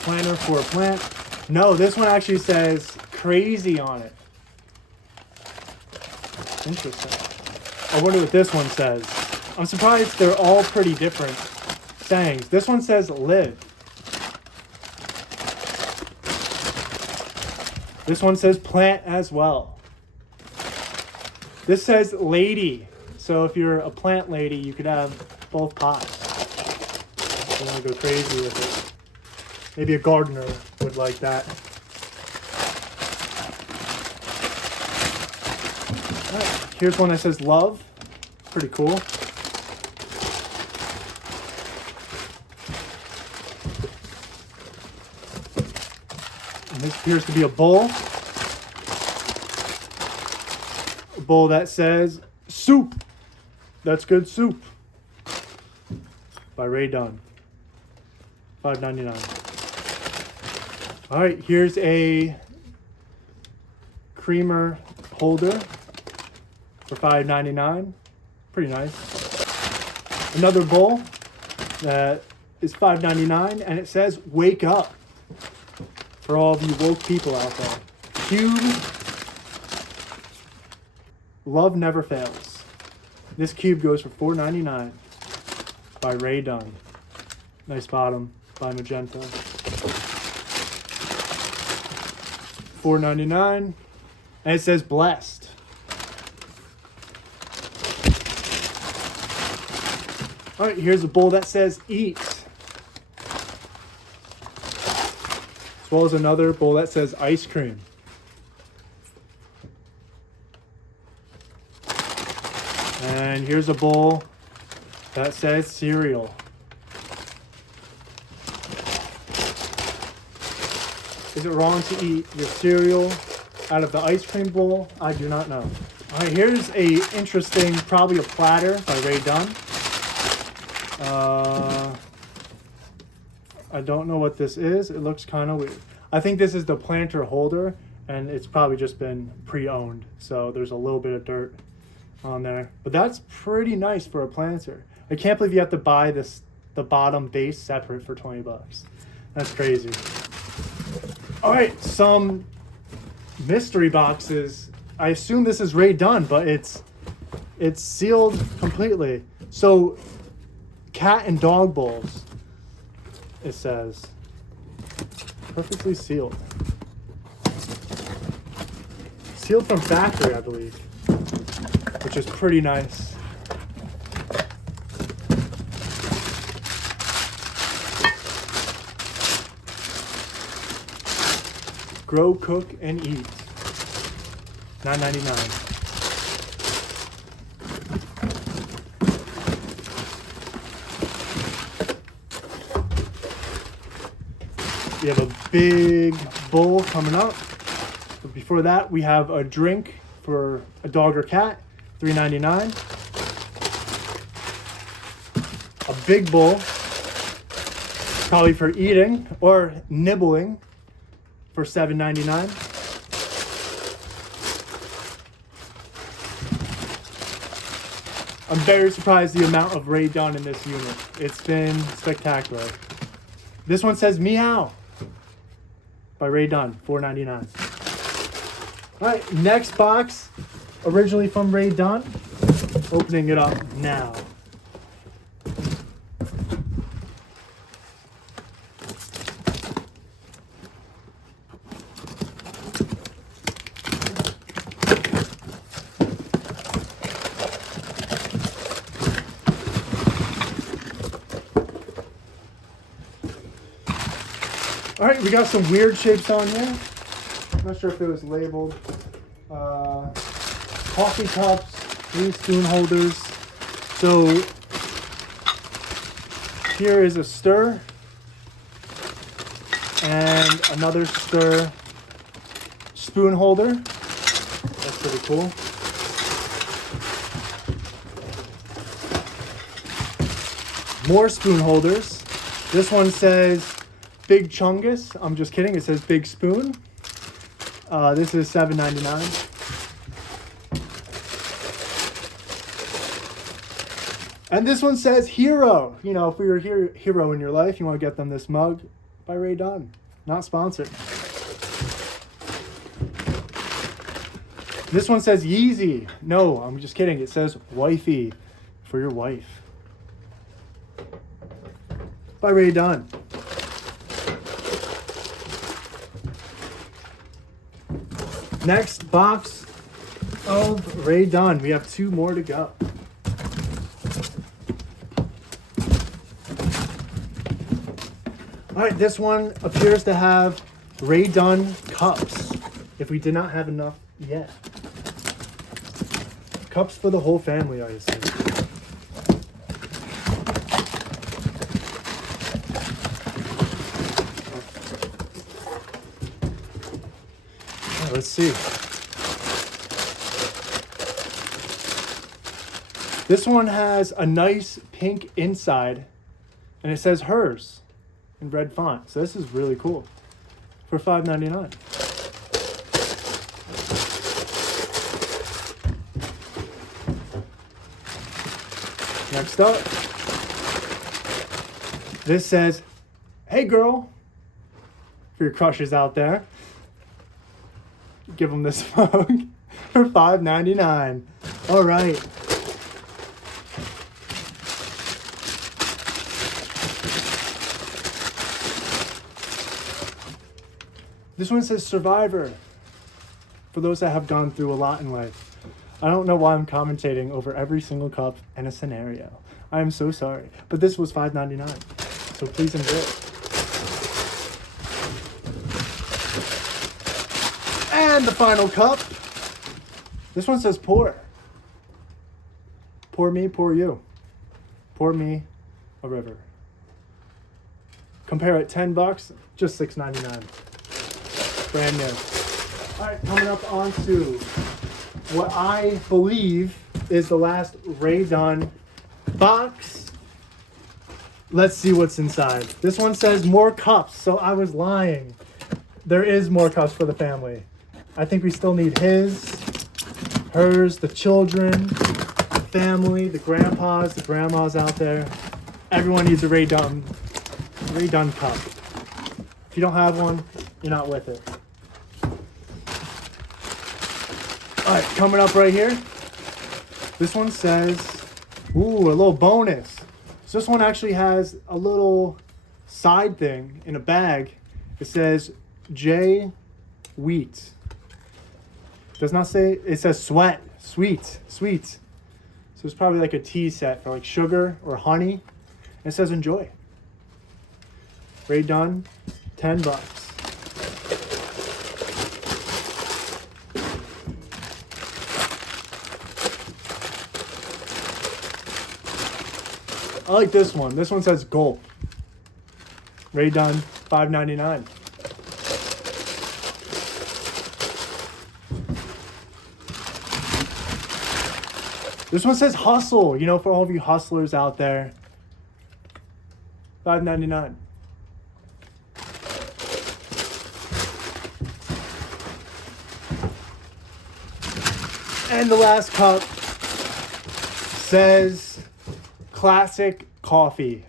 Planter for a plant. No, this one actually says crazy on it. Interesting. I wonder what this one says. I'm surprised they're all pretty different sayings. This one says live. This one says plant as well. This says lady. So if you're a plant lady, you could have both pots. You want to go crazy with it. Maybe a gardener would like that. All right, here's one that says love. Pretty cool. And this appears to be a bowl. A bowl that says soup. That's good soup. By Rae Dunn. $5.99. All right, here's a creamer holder for $5.99. Pretty nice. Another bowl that is $5.99, and it says wake up. For all of you woke people out there. Cube. Love never fails. This cube goes for $4.99 by Rae Dunn. Nice bottom by Magenta. $4.99, and it says blessed. All right, here's a bowl that says eat. As well as another bowl that says ice cream. And here's a bowl that says cereal. Is it wrong to eat your cereal out of the ice cream bowl? I do not know. All right, here's a interesting, probably a platter by Rae Dunn. I don't know what this is. It looks kind of weird. I think this is the planter holder, and it's probably just been pre-owned. So there's a little bit of dirt on there. But that's pretty nice for a planter. I can't believe you have to buy the bottom base separate for $20. That's crazy. All right, some mystery boxes. I assume this is Rae Dunn, but it's sealed completely. So cat and dog bowls, it says. Perfectly sealed. Sealed from factory, I believe, which is pretty nice. Grow, cook, and eat. $9.99. We have a big bowl coming up. But before that, we have a drink for a dog or cat, $3.99. A big bowl, probably for eating or nibbling, for $7.99. I'm very surprised the amount of Rae Dunn in this unit. It's been spectacular. This one says meow by Rae Dunn, $4.99. All right, next box, originally from Rae Dunn. Opening it up now. All right, we got some weird shapes on here. I'm not sure if it was labeled. Coffee cups, 3 spoon holders. So here is a stir and another stir spoon holder. That's pretty cool. More spoon holders. This one says Big Chungus. I'm just kidding. It says Big Spoon. This is $7.99. And this one says Hero. You know, if we were hero in your life, you want to get them this mug by Rae Dunn. Not sponsored. This one says Yeezy. No, I'm just kidding. It says Wifey for your wife. By Rae Dunn. Next box of Rae Dunn. We have 2 more to go. All right, this one appears to have Rae Dunn cups, if we did not have enough yet. Cups for the whole family, I assume. Right, let's see. This one has a nice pink inside, and it says hers in red font. So this is really cool for $5.99. Next up, this says, "Hey girl," for your crushes out there. Give them this mug for $5.99. All right. This one says Survivor, for those that have gone through a lot in life. I don't know why I'm commentating over every single cup and a scenario. I am so sorry. But this was $5.99, so please enjoy it. And the final cup. This one says pour. Pour me, pour you. Pour me a river. Compare it, $10, just $6.99. Brand new. All right, coming up onto what I believe is the last Rae Dunn box. Let's see what's inside. This one says more cups, so I was lying. There is more cups for the family. I think we still need his, hers, the children, the family, the grandpas, the grandmas out there. Everyone needs a Rae Dunn cup. If you don't have one, you're not with it. All right, coming up right here. This one says, ooh, a little bonus. So this one actually has a little side thing in a bag. It says J Wheat. Does not say, it says sweat, sweet. So it's probably like a tea set for like sugar or honey. And it says enjoy. Rae Dunn, $10. I like this one. This one says gulp. Rae Dunn, $5.99. This one says hustle. You know, for all of you hustlers out there. $5.99. And the last cup says classic coffee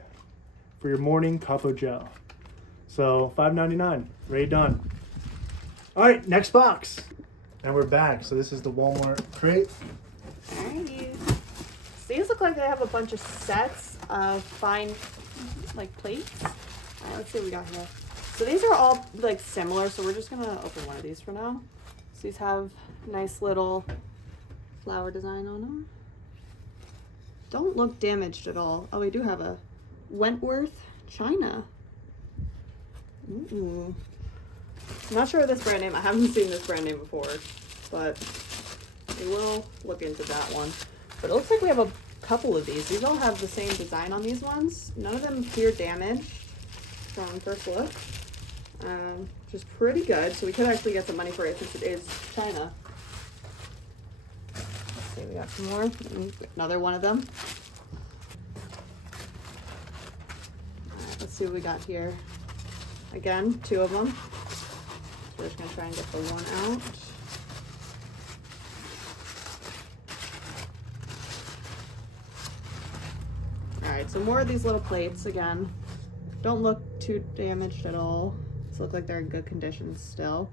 for your morning cup of joe. So $5.99, Rae Dunn. All right, next box. And we're back. So this is the Walmart crate. Alrighty. So these look like they have a bunch of sets of fine, like, plates. Alright, let's see what we got here. So these are all, like, similar, so we're just gonna open one of these for now. So these have nice little flower design on them. Don't look damaged at all. Oh, we do have a Wentworth China. Ooh. I'm not sure of this brand name. I haven't seen this brand name before, but we will look into that one. But it looks like we have a couple of these. These all have the same design on these ones. None of them appear damaged from first look, which is pretty good. So we could actually get some money for it since it is China. Let's see, we got some more. Another one of them. All right, let's see what we got here. Again, 2 of them. So we're just gonna try and get the one out. Alright, so more of these little plates again. Don't look too damaged at all. These look like they're in good condition still.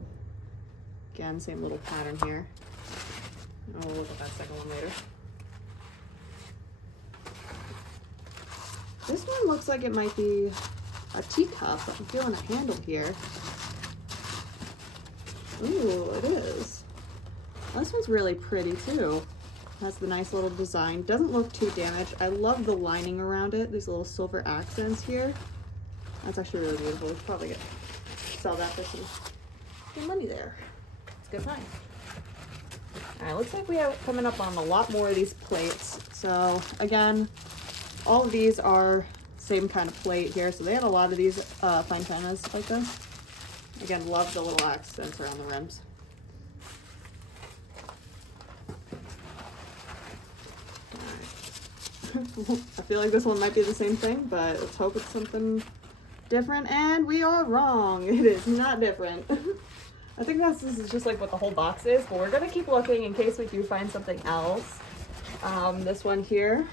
Again, same little pattern here. We'll look at that second one later. This one looks like it might be a teacup. I'm feeling a handle here. Ooh, it is. This one's really pretty too. Has the nice little design. Doesn't look too damaged. I love the lining around it. These little silver accents here. That's actually really beautiful. We could probably sell that for some money there. It's a good find. All right, looks like we have coming up on a lot more of these plates. So again, all of these are same kind of plate here. So they had a lot of these fine chinas like this. Again, love the little accents around the rims. I feel like this one might be the same thing, but let's hope it's something different. And we are wrong. It is not different. I think this is just like what the whole box is, but we're gonna keep looking in case we do find something else. This one here,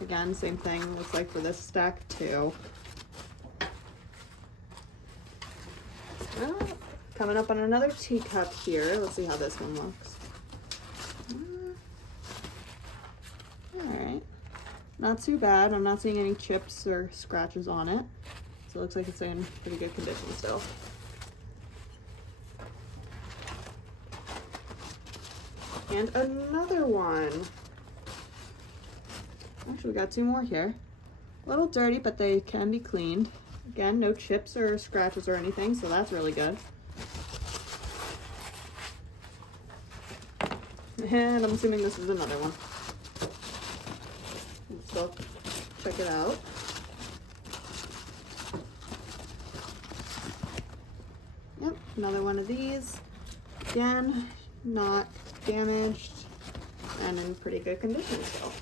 again, same thing. Looks like for this stack too. Coming up on another teacup here. Let's see how this one looks. All right. Not too bad. I'm not seeing any chips or scratches on it. So it looks like it's in pretty good condition still. And another one. Actually, we got two more here. A little dirty, but they can be cleaned. Again, no chips or scratches or anything, so that's really good. And I'm assuming this is another one. Let's go check it out. Yep, another one of these. Again, not damaged and in pretty good condition still.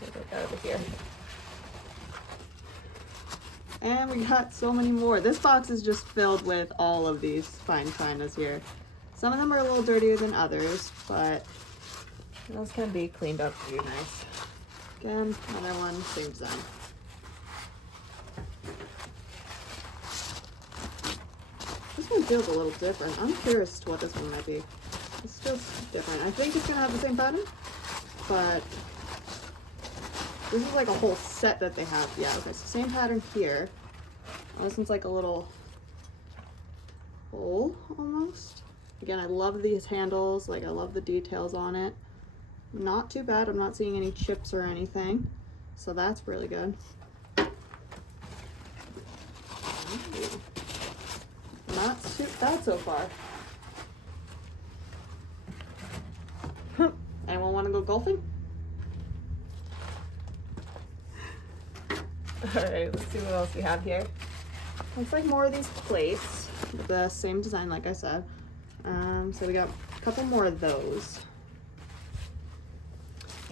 Take that over here. And we got so many more. This box is just filled with all of these fine chinas here. Some of them are a little dirtier than others, but those can be cleaned up pretty nice. Again, another one, same design. This one feels a little different. I'm curious to what this one might be. It feels different. I think it's gonna have the same pattern, but this is like a whole set that they have. Yeah, okay, so same pattern here. Oh, this one's like a little bowl almost. Again, I love these handles. Like, I love the details on it. Not too bad. I'm not seeing any chips or anything, so that's really good. Ooh. Not too bad so far. Anyone want to go golfing? Alright, let's see what else we have here. Looks like more of these plates with the same design, like I said. So we got a couple more of those.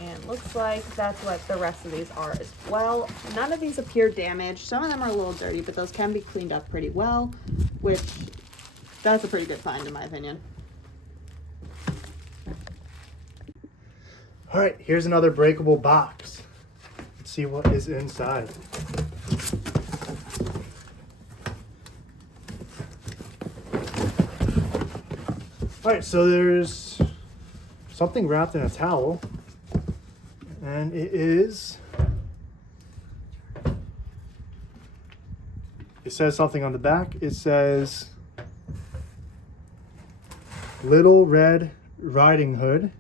And looks like that's what the rest of these are as well. None of these appear damaged. Some of them are a little dirty, but those can be cleaned up pretty well, which that's a pretty good find in my opinion. All right, here's another breakable box. Let's see what is inside. All right, so there's something wrapped in a towel, and it says something on the back. It says Little Red Riding Hood,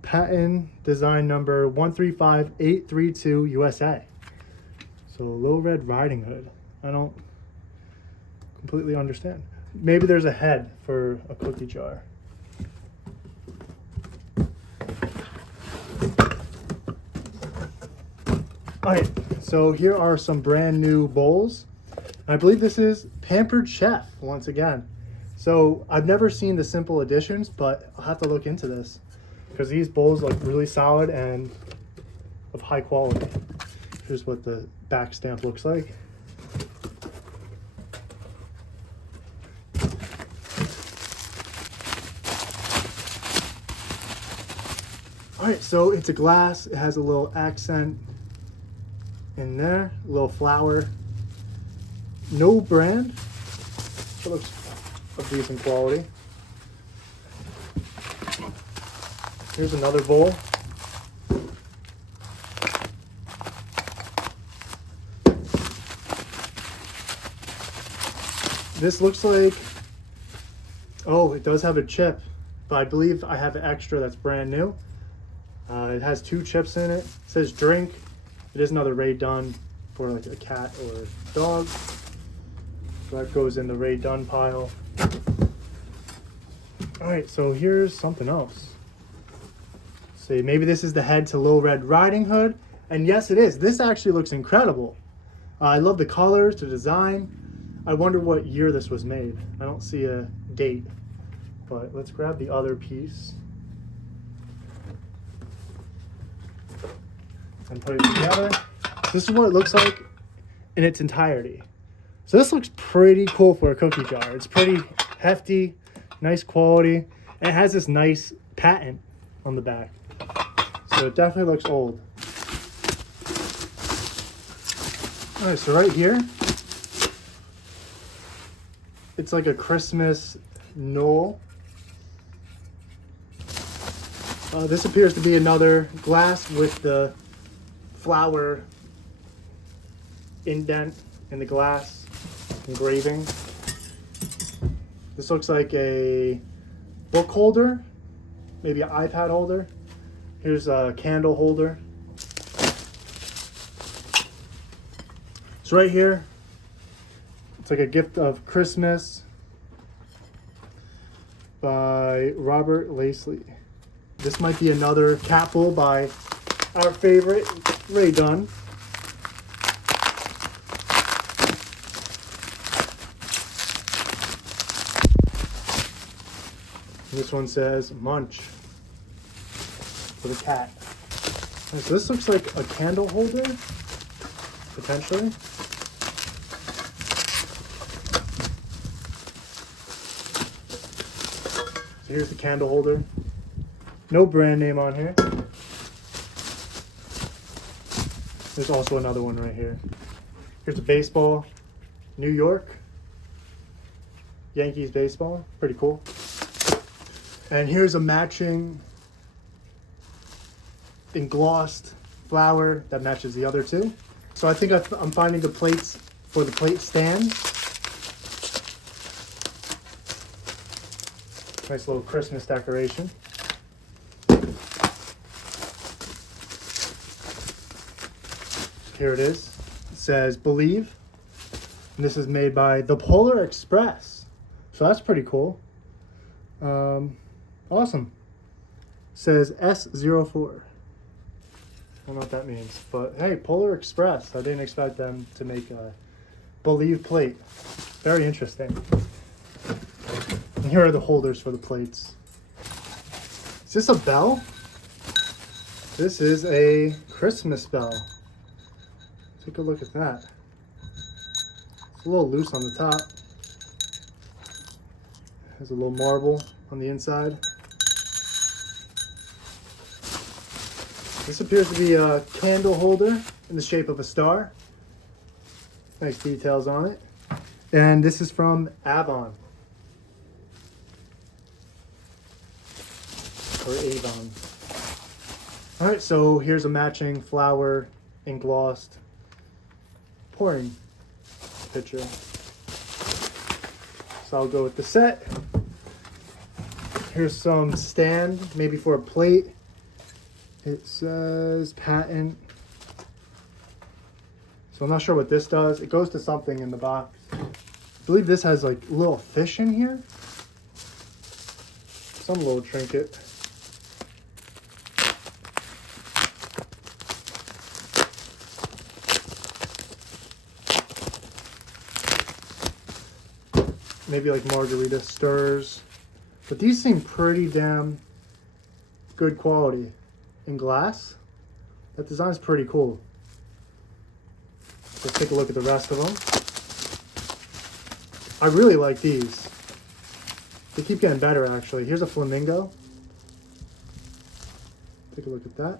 patent design number 135832 USA. So Little Red Riding Hood. I don't completely understand. Maybe there's a head for a cookie jar. All right, so here are some brand new bowls. I believe this is Pampered Chef once again. So I've never seen the simple editions, but I'll have to look into this because these bowls look really solid and of high quality. Here's what the back stamp looks like. All right, so it's a glass. It has a little accent in there, a little flower. No brand. It looks of decent quality. Here's another bowl. This looks like, oh, it does have a chip, but I believe I have an extra that's brand new. It has 2 chips in it. It says drink. It is another Rae Dunn for like a cat or dog. So that goes in the Rae Dunn pile. All right, so here's something else. See, maybe this is the head to Little Red Riding Hood. And yes, it is. This actually looks incredible. I love the colors, the design. I wonder what year this was made. I don't see a date, but let's grab the other piece and put it together. This is what it looks like in its entirety. So this looks pretty cool for a cookie jar. It's pretty hefty, nice quality, and it has this nice patent on the back. So it definitely looks old. All right, so right here, it's like a Christmas knoll. This appears to be another glass with the flower indent in the glass engraving. This looks like a book holder, maybe an iPad holder. Here's a candle holder. So right here, it's like a gift of Christmas by Robert Lacey. This might be another capsule by our favorite Rae Dunn. This one says munch for the cat. So this looks like a candle holder, potentially. So here's the candle holder. No brand name on here. There's also another one right here. Here's a baseball. New York. Yankees baseball. Pretty cool. And here's a matching englossed flower that matches the other two. So I think I'm finding the plates for the plate stand. Nice little Christmas decoration. Here it is. It says believe. And this is made by the Polar Express. So that's pretty cool. Awesome. It says S04. I don't know what that means, but hey, Polar Express. I didn't expect them to make a believe plate. Very interesting. And here are the holders for the plates. Is this a bell? This is a Christmas bell. Take a look at that. It's a little loose on the top. There's a little marble on the inside. This appears to be a candle holder in the shape of a star. Nice details on it. And this is from Avon. Or Avon. Alright, so here's a matching flower englossed pouring pitcher. So I'll go with the set. Here's some stand, maybe for a plate. It says patent. So I'm not sure what this does. It goes to something in the box. I believe this has like a little fish in here. Some little trinket. Maybe like margarita stirs. But these seem pretty damn good quality. In glass. That design's pretty cool. Let's take a look at the rest of them. I really like these. They keep getting better actually. Here's a flamingo. Take a look at that.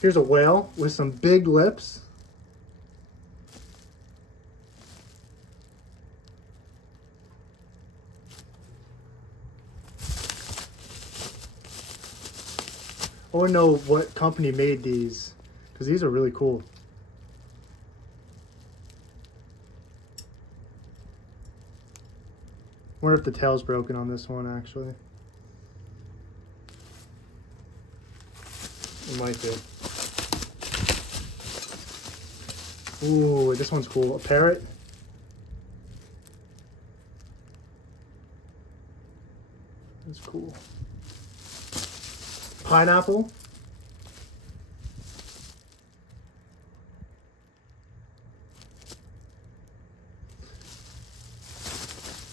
Here's a whale with some big lips. I want to know what company made these, because these are really cool. wonder if the tail's broken on this one, actually. It might be. Ooh, this one's cool. A parrot. That's cool. Pineapple.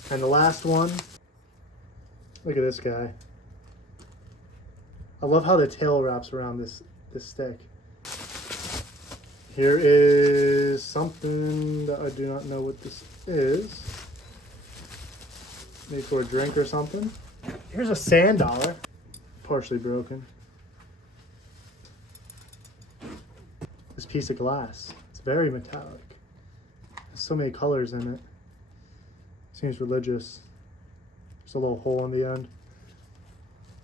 And the last one. Look at this guy. I love how the tail wraps around this stick. Here is something that I do not know what this is. Maybe for a drink or something. Here's a sand dollar. Partially broken. This piece of glass. It's very metallic. There's so many colors in it. Seems religious. There's a little hole in the end.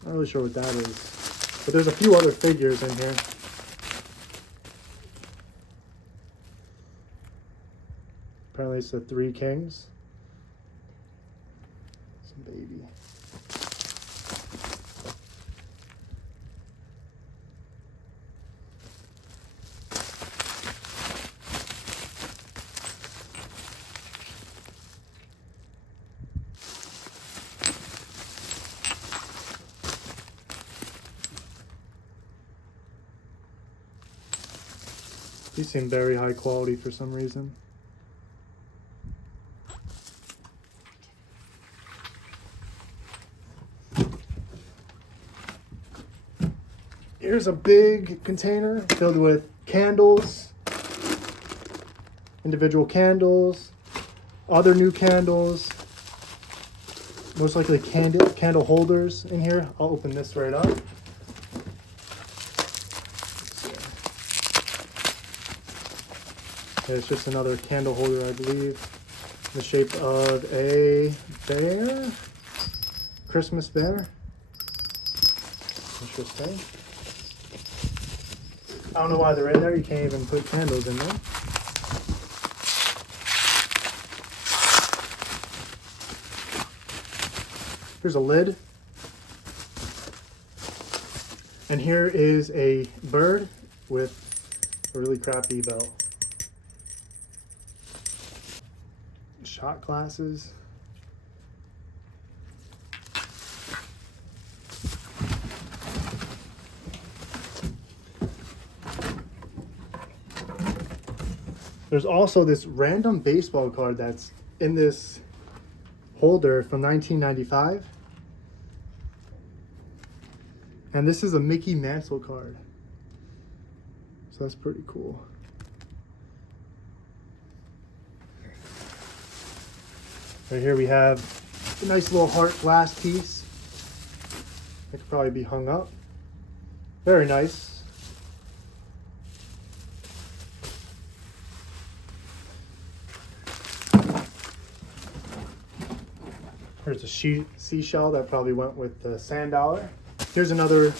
Not really sure what that is. But there's a few other figures in here. Apparently it's the Three Kings. Some baby. These seem very high quality for some reason. Here's a big container filled with candles, individual candles, other new candles, most likely candle holders in here. I'll open this right up. Okay, it's just another candle holder, I believe, in the shape of a bear, Christmas bear. Interesting. I don't know why they're in there. You can't even put candles in there. Here's a lid. And here is a bird with a really crappy bell. Shot glasses. There's also this random baseball card that's in this holder from 1995. And this is a Mickey Mantle card. So that's pretty cool. Right here we have a nice little heart glass piece. That could probably be hung up. Very nice. Here's a seashell that probably went with the sand dollar. Here's another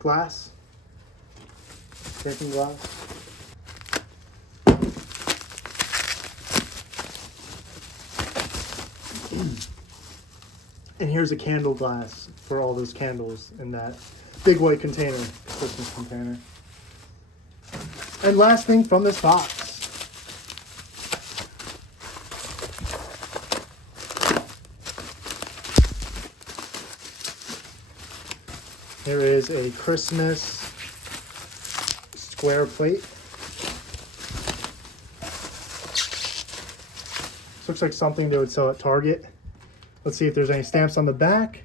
glass, drinking glass. And here's a candle glass for all those candles in that big white container, Christmas container. And last thing from this box. Here is a Christmas square plate. This looks like something they would sell at Target. Let's see if there's any stamps on the back.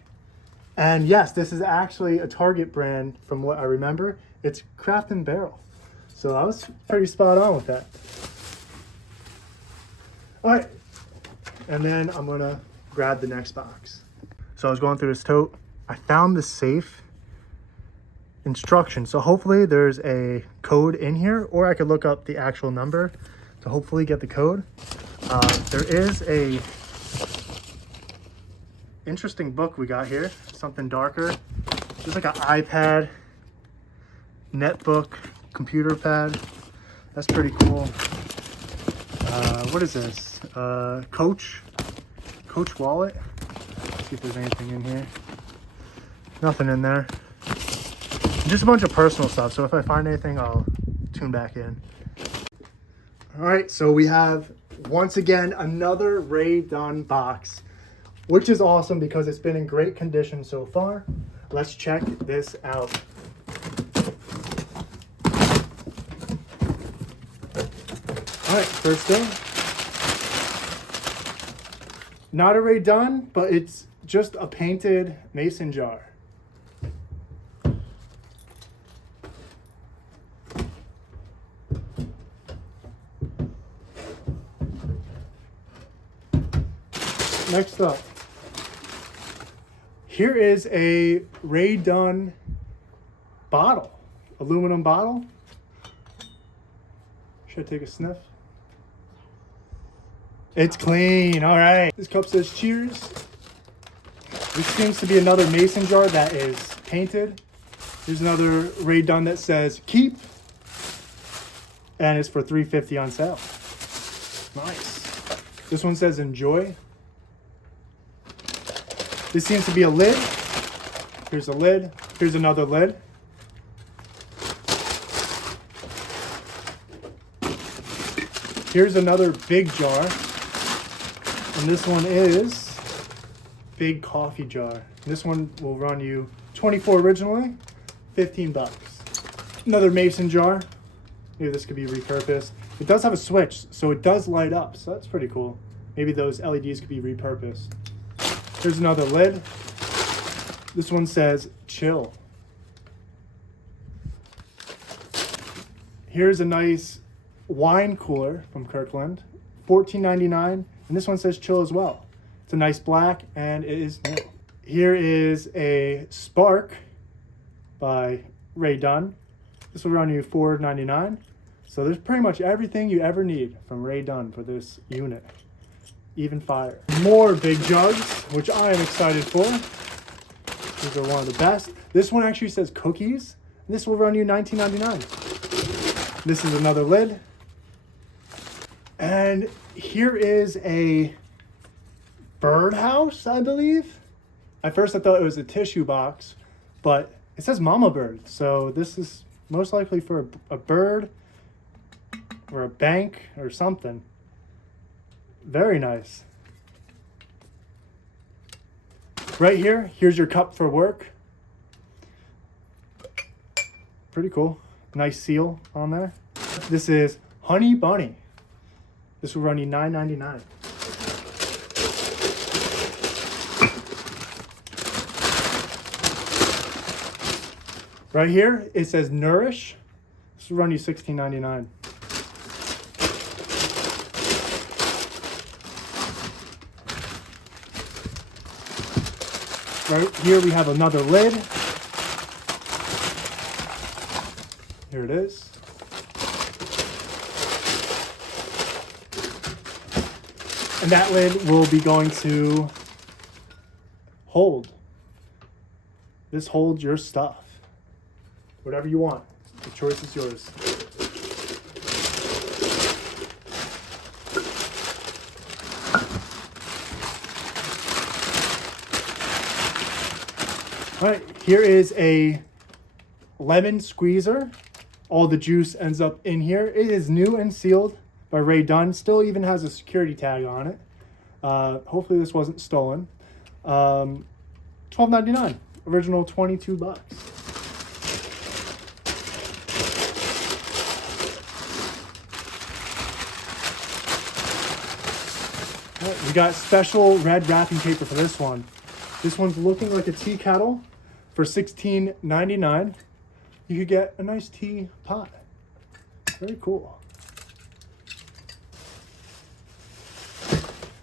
And yes, this is actually a Target brand from what I remember. It's Craft and Barrel. So I was pretty spot on with that. All right, and then I'm gonna grab the next box. So I was going through this tote. I found the safe instruction. So hopefully there's a code in here, or I could look up the actual number to hopefully get the code. There is a interesting book we got here, something darker. Just like an iPad, netbook, computer pad. That's pretty cool. What is this? Coach. Coach wallet. Let's see if there's anything in here. Nothing in there. Just a bunch of personal stuff. So if I find anything, I'll tune back in. All right, so we have, once again, another Rae Dunn box, which is awesome because it's been in great condition so far. Let's check this out. All right, first thing. Not a Rae Dunn, but it's just a painted mason jar. Next up, here is a Rae Dunn bottle, aluminum bottle. Should I take a sniff? It's clean, all right. This cup says cheers. This seems to be another mason jar that is painted. Here's another Rae Dunn that says keep, and it's for $3.50 on sale. Nice. This one says enjoy. This seems to be a lid. Here's a lid. Here's another lid. Here's another big jar. And this one is big coffee jar. This one will run you $24 originally, $15. Another mason jar. Maybe this could be repurposed. It does have a switch, so it does light up. So that's pretty cool. Maybe those LEDs could be repurposed. Here's another lid. This one says chill. Here's a nice wine cooler from Kirkland, $14.99, and this one says chill as well. It's a nice black and it is new. Here is a Spark by Rae Dunn. This will run you $4.99. So there's pretty much everything you ever need from Rae Dunn for this unit. Even fire. More big jugs, which I am excited for. These are one of the best. This one actually says cookies. This will run you $19.99. This is another lid. And here is a birdhouse, I believe. At first I thought it was a tissue box, but it says mama bird. So this is most likely for a bird or a bank or something. Very nice. Right here, here's your cup for work. Pretty cool. Nice seal on there. This is Honey Bunny. This will run you $9.99. Right here, it says Nourish. This will run you $16.99. Right here we have another lid. Here it is. And that lid will be going to hold. This holds your stuff. Whatever you want. The choice is yours. All right, here is a lemon squeezer. All the juice ends up in here. It is new and sealed by Rae Dunn. Still even has a security tag on it. Hopefully this wasn't stolen. $12.99. Original $22. Right, we got special red wrapping paper for this one. This one's looking like a tea kettle for $16.99. You could get a nice tea pot. Very cool.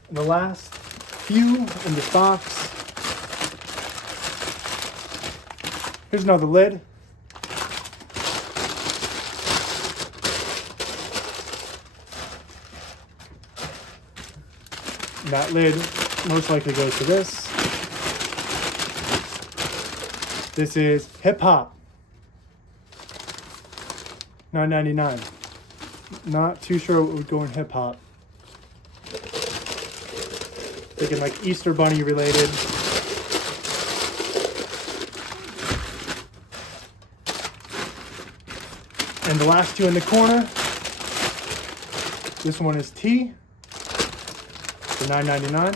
And the last few in this box. Here's another lid. And that lid most likely goes to this. This is Hip Hop. $9.99. Not too sure what would go in hip hop. Thinking like Easter Bunny related. And the last two in the corner. This one is tea for $9.99.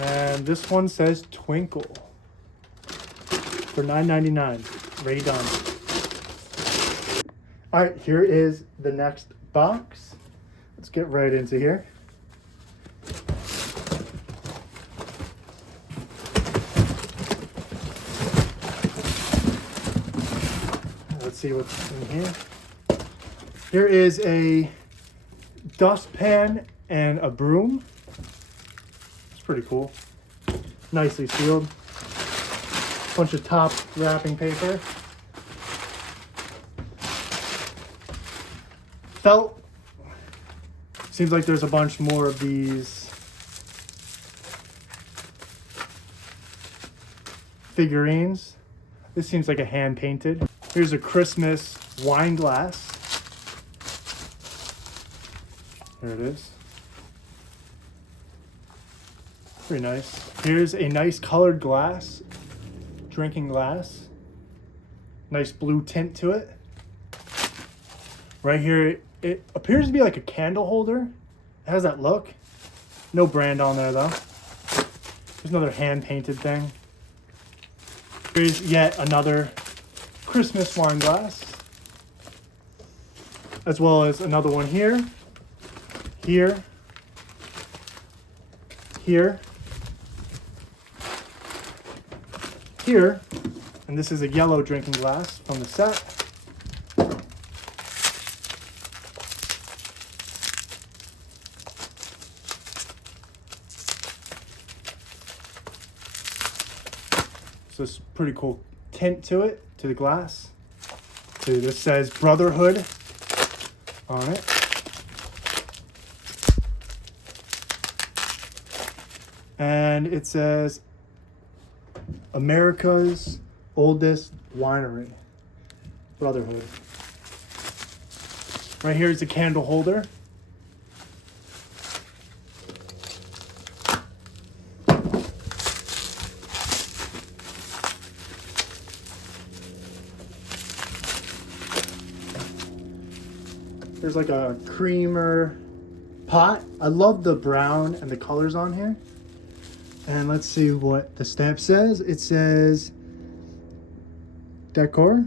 And this one says Twinkle for $9.99. Rae Dunn. All right, here is the next box. Let's get right into here. Let's see what's in here. Here is a dustpan and a broom. It's pretty cool. Nicely sealed. Bunch of top wrapping paper. Felt. Seems like there's a bunch more of these figurines. This seems like a hand painted. Here's a Christmas wine glass. There it is. Pretty nice. Here's a nice colored glass, drinking glass. Nice blue tint to it. Right here, it appears to be like a candle holder. It has that look. No brand on there though. There's another hand painted thing. Here's yet another Christmas wine glass. As well as another one here. Here. Here. Here. And this is a yellow drinking glass from the set. So it's pretty cool tint to it, to the glass. So this says Brotherhood on it. And it says America's oldest winery, Brotherhood. Right here is the candle holder. There's like a creamer pot. I love the brown and the colors on here. And let's see what the stamp says. It says Decor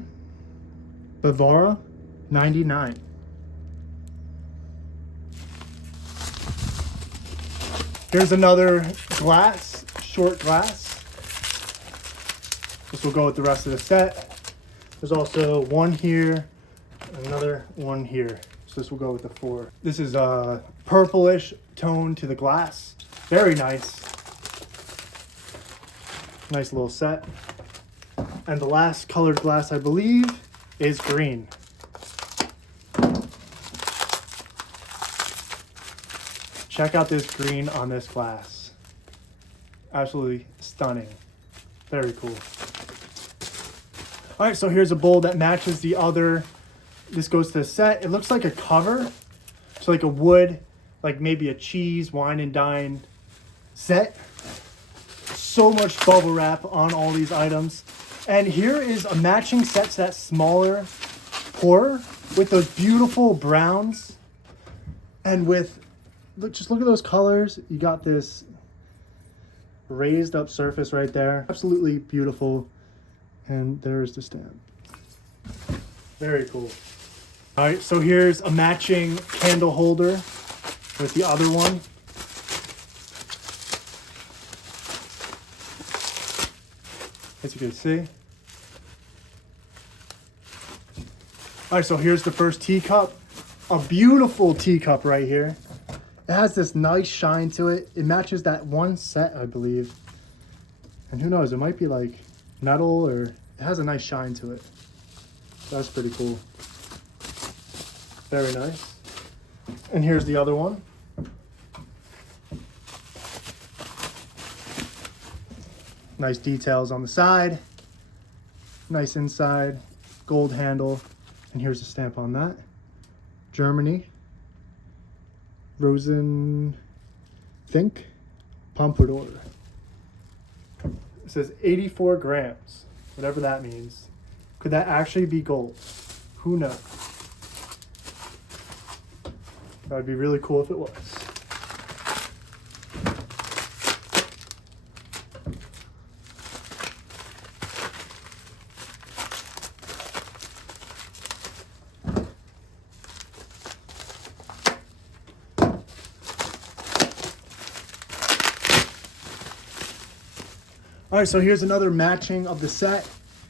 Bavara 99. Here's another glass, short glass. This will go with the rest of the set. There's also one here, another one here. So this will go with the 4. This is a purplish tone to the glass. Very nice. Nice little set. And the last colored glass, I believe, is green. Check out this green on this glass. Absolutely stunning. Very cool. All right, so here's a bowl that matches the other. This goes to the set. It looks like a cover. So like a wood, like maybe a cheese, wine and dine set. So much bubble wrap on all these items. And here is a matching set to that smaller pour with those beautiful browns. And with, look, just look at those colors. You got this raised up surface right there. Absolutely beautiful. And there's the stamp. Very cool. All right, so here's a matching candle holder with the other one. As you can see. All right, so here's the first teacup. A beautiful teacup right here. It has this nice shine to it. It matches that one set, I believe. And who knows, it might be like metal, or it has a nice shine to it. That's pretty cool. Very nice. And here's the other one. Nice details on the side. Nice inside. gold handle, and here's a stamp on that. Germany. Rosen Think Pompadour. It says 84 grams, whatever that means. Could that actually be gold? Who knows? That would be really cool if it was. All right, so here's another matching of the set.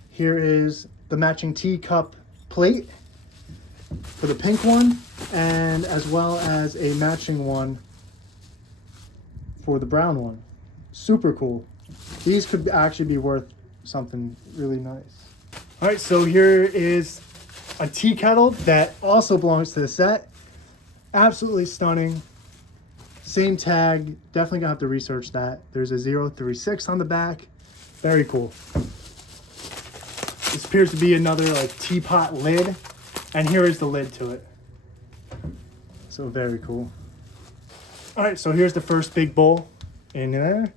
Here is the matching teacup plate for the pink one, and as well as a matching one for the brown one. Super cool. These could actually be worth something really nice. All right, so here is a tea kettle that also belongs to the set. Absolutely stunning. Same tag, definitely gonna have to research that. There's a 036 on the back. Very cool. This appears to be another like teapot lid, and here is the lid to it. So very cool. All right, so here's the first big bowl in there.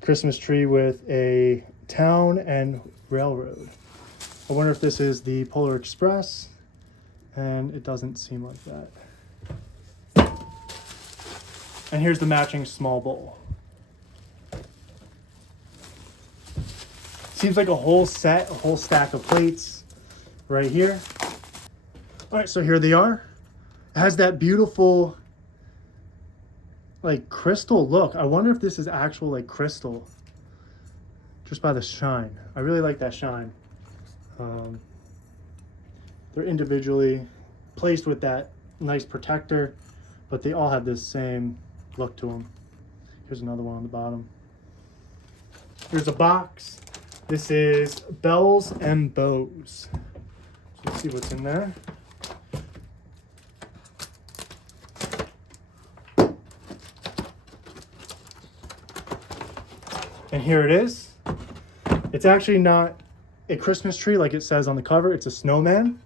Christmas tree with a town and railroad. I wonder if this is the Polar Express, and it doesn't seem like that. And here's the matching small bowl. Seems like a whole set, a whole stack of plates right here. All right, so here they are. It has that beautiful like crystal look. I wonder if this is actual like crystal just by the shine. I really like that shine. They're individually placed with that nice protector, but they all have this same look to them. Here's another one on the bottom. Here's a box. This is Bells and Bows. So let's see what's in there. And here it is. It's actually not a Christmas tree like it says on the cover. It's a snowman.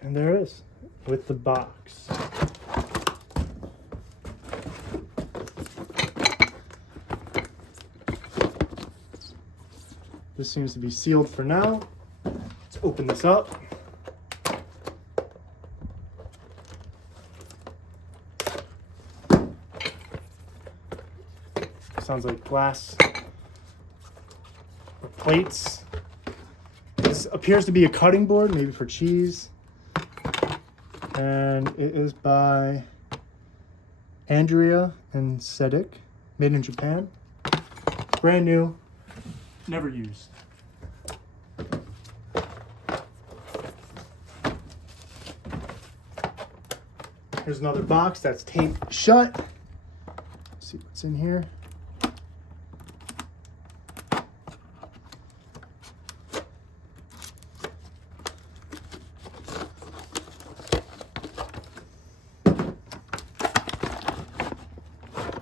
And there it is with the box. This seems to be sealed for now. Let's open this up. Sounds like glass or plates. This appears to be a cutting board, maybe for cheese. And it is by Andrea and Sedik, made in Japan. Brand new, never used. Here's another box that's taped shut. Let's see what's in here.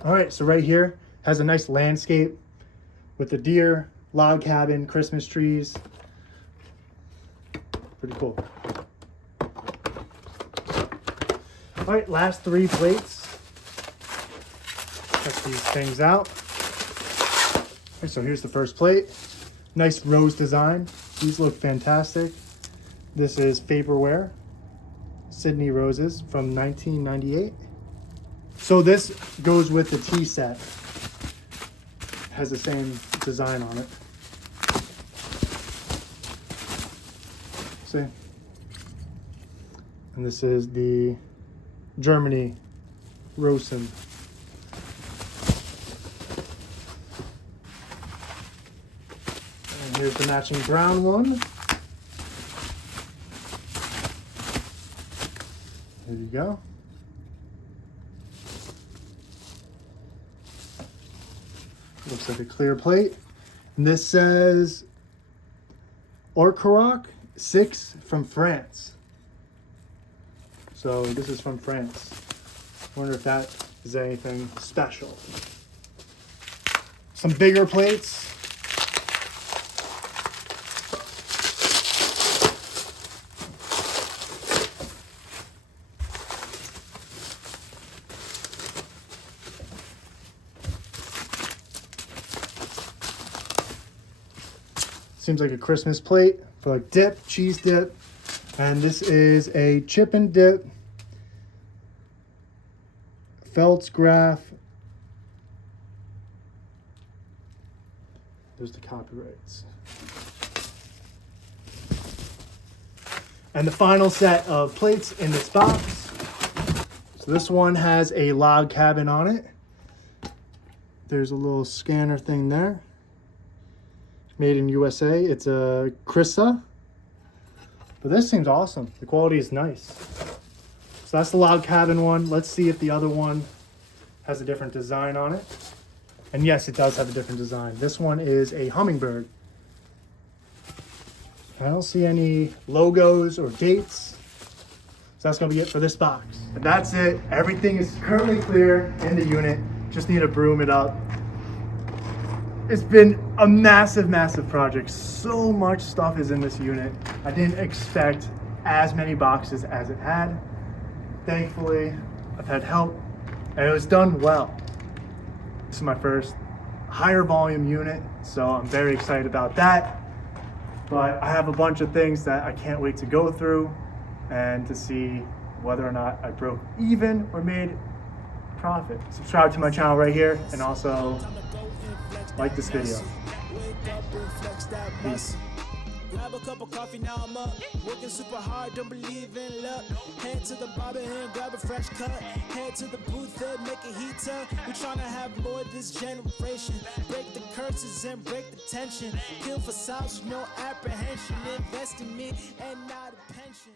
All right, so right here has a nice landscape with the deer, log cabin, Christmas trees. Pretty cool. All right, last three plates. Check these things out. Okay, so here's the first plate. Nice rose design. These look fantastic. This is Faberware, Sydney Roses from 1998. So this goes with the tea set. Has the same design on it. See? And this is the Germany Rosen. And here's the matching brown one. There you go. Looks like a clear plate. And this says Orcaroc 6 from France. So this is from France. I wonder if that is anything special. Some bigger plates. Seems like a Christmas plate for like dip, cheese dip. And this is a chip and dip Feltz-Graf. There's the copyrights. And the final set of plates in this box. So this one has a log cabin on it. There's a little scanner thing there. Made in USA. It's a Krissa. But this seems awesome. The quality is nice. So that's the log cabin one. Let's see if the other one has a different design on it. And yes, it does have a different design. This one is a hummingbird. I don't see any logos or dates. So that's gonna be it for this box. And that's it. Everything is currently clear in the unit. Just need to broom it up. It's been a massive, massive project. So much stuff is in this unit. I didn't expect as many boxes as it had. Thankfully, I've had help and it was done well. This is my first higher volume unit, so I'm very excited about that. But I have a bunch of things that I can't wait to go through and to see whether or not I broke even or made profit. Subscribe to my channel right here and also like this video. Peace. Grab a cup of coffee, now I'm up. Working super hard, don't believe in luck. Head to the barber and grab a fresh cut. Head to the booth and make a heater. We're trying to have more this generation. Break the curses and break the tension. Kill for sauce, no apprehension. Invest in me and not a pension.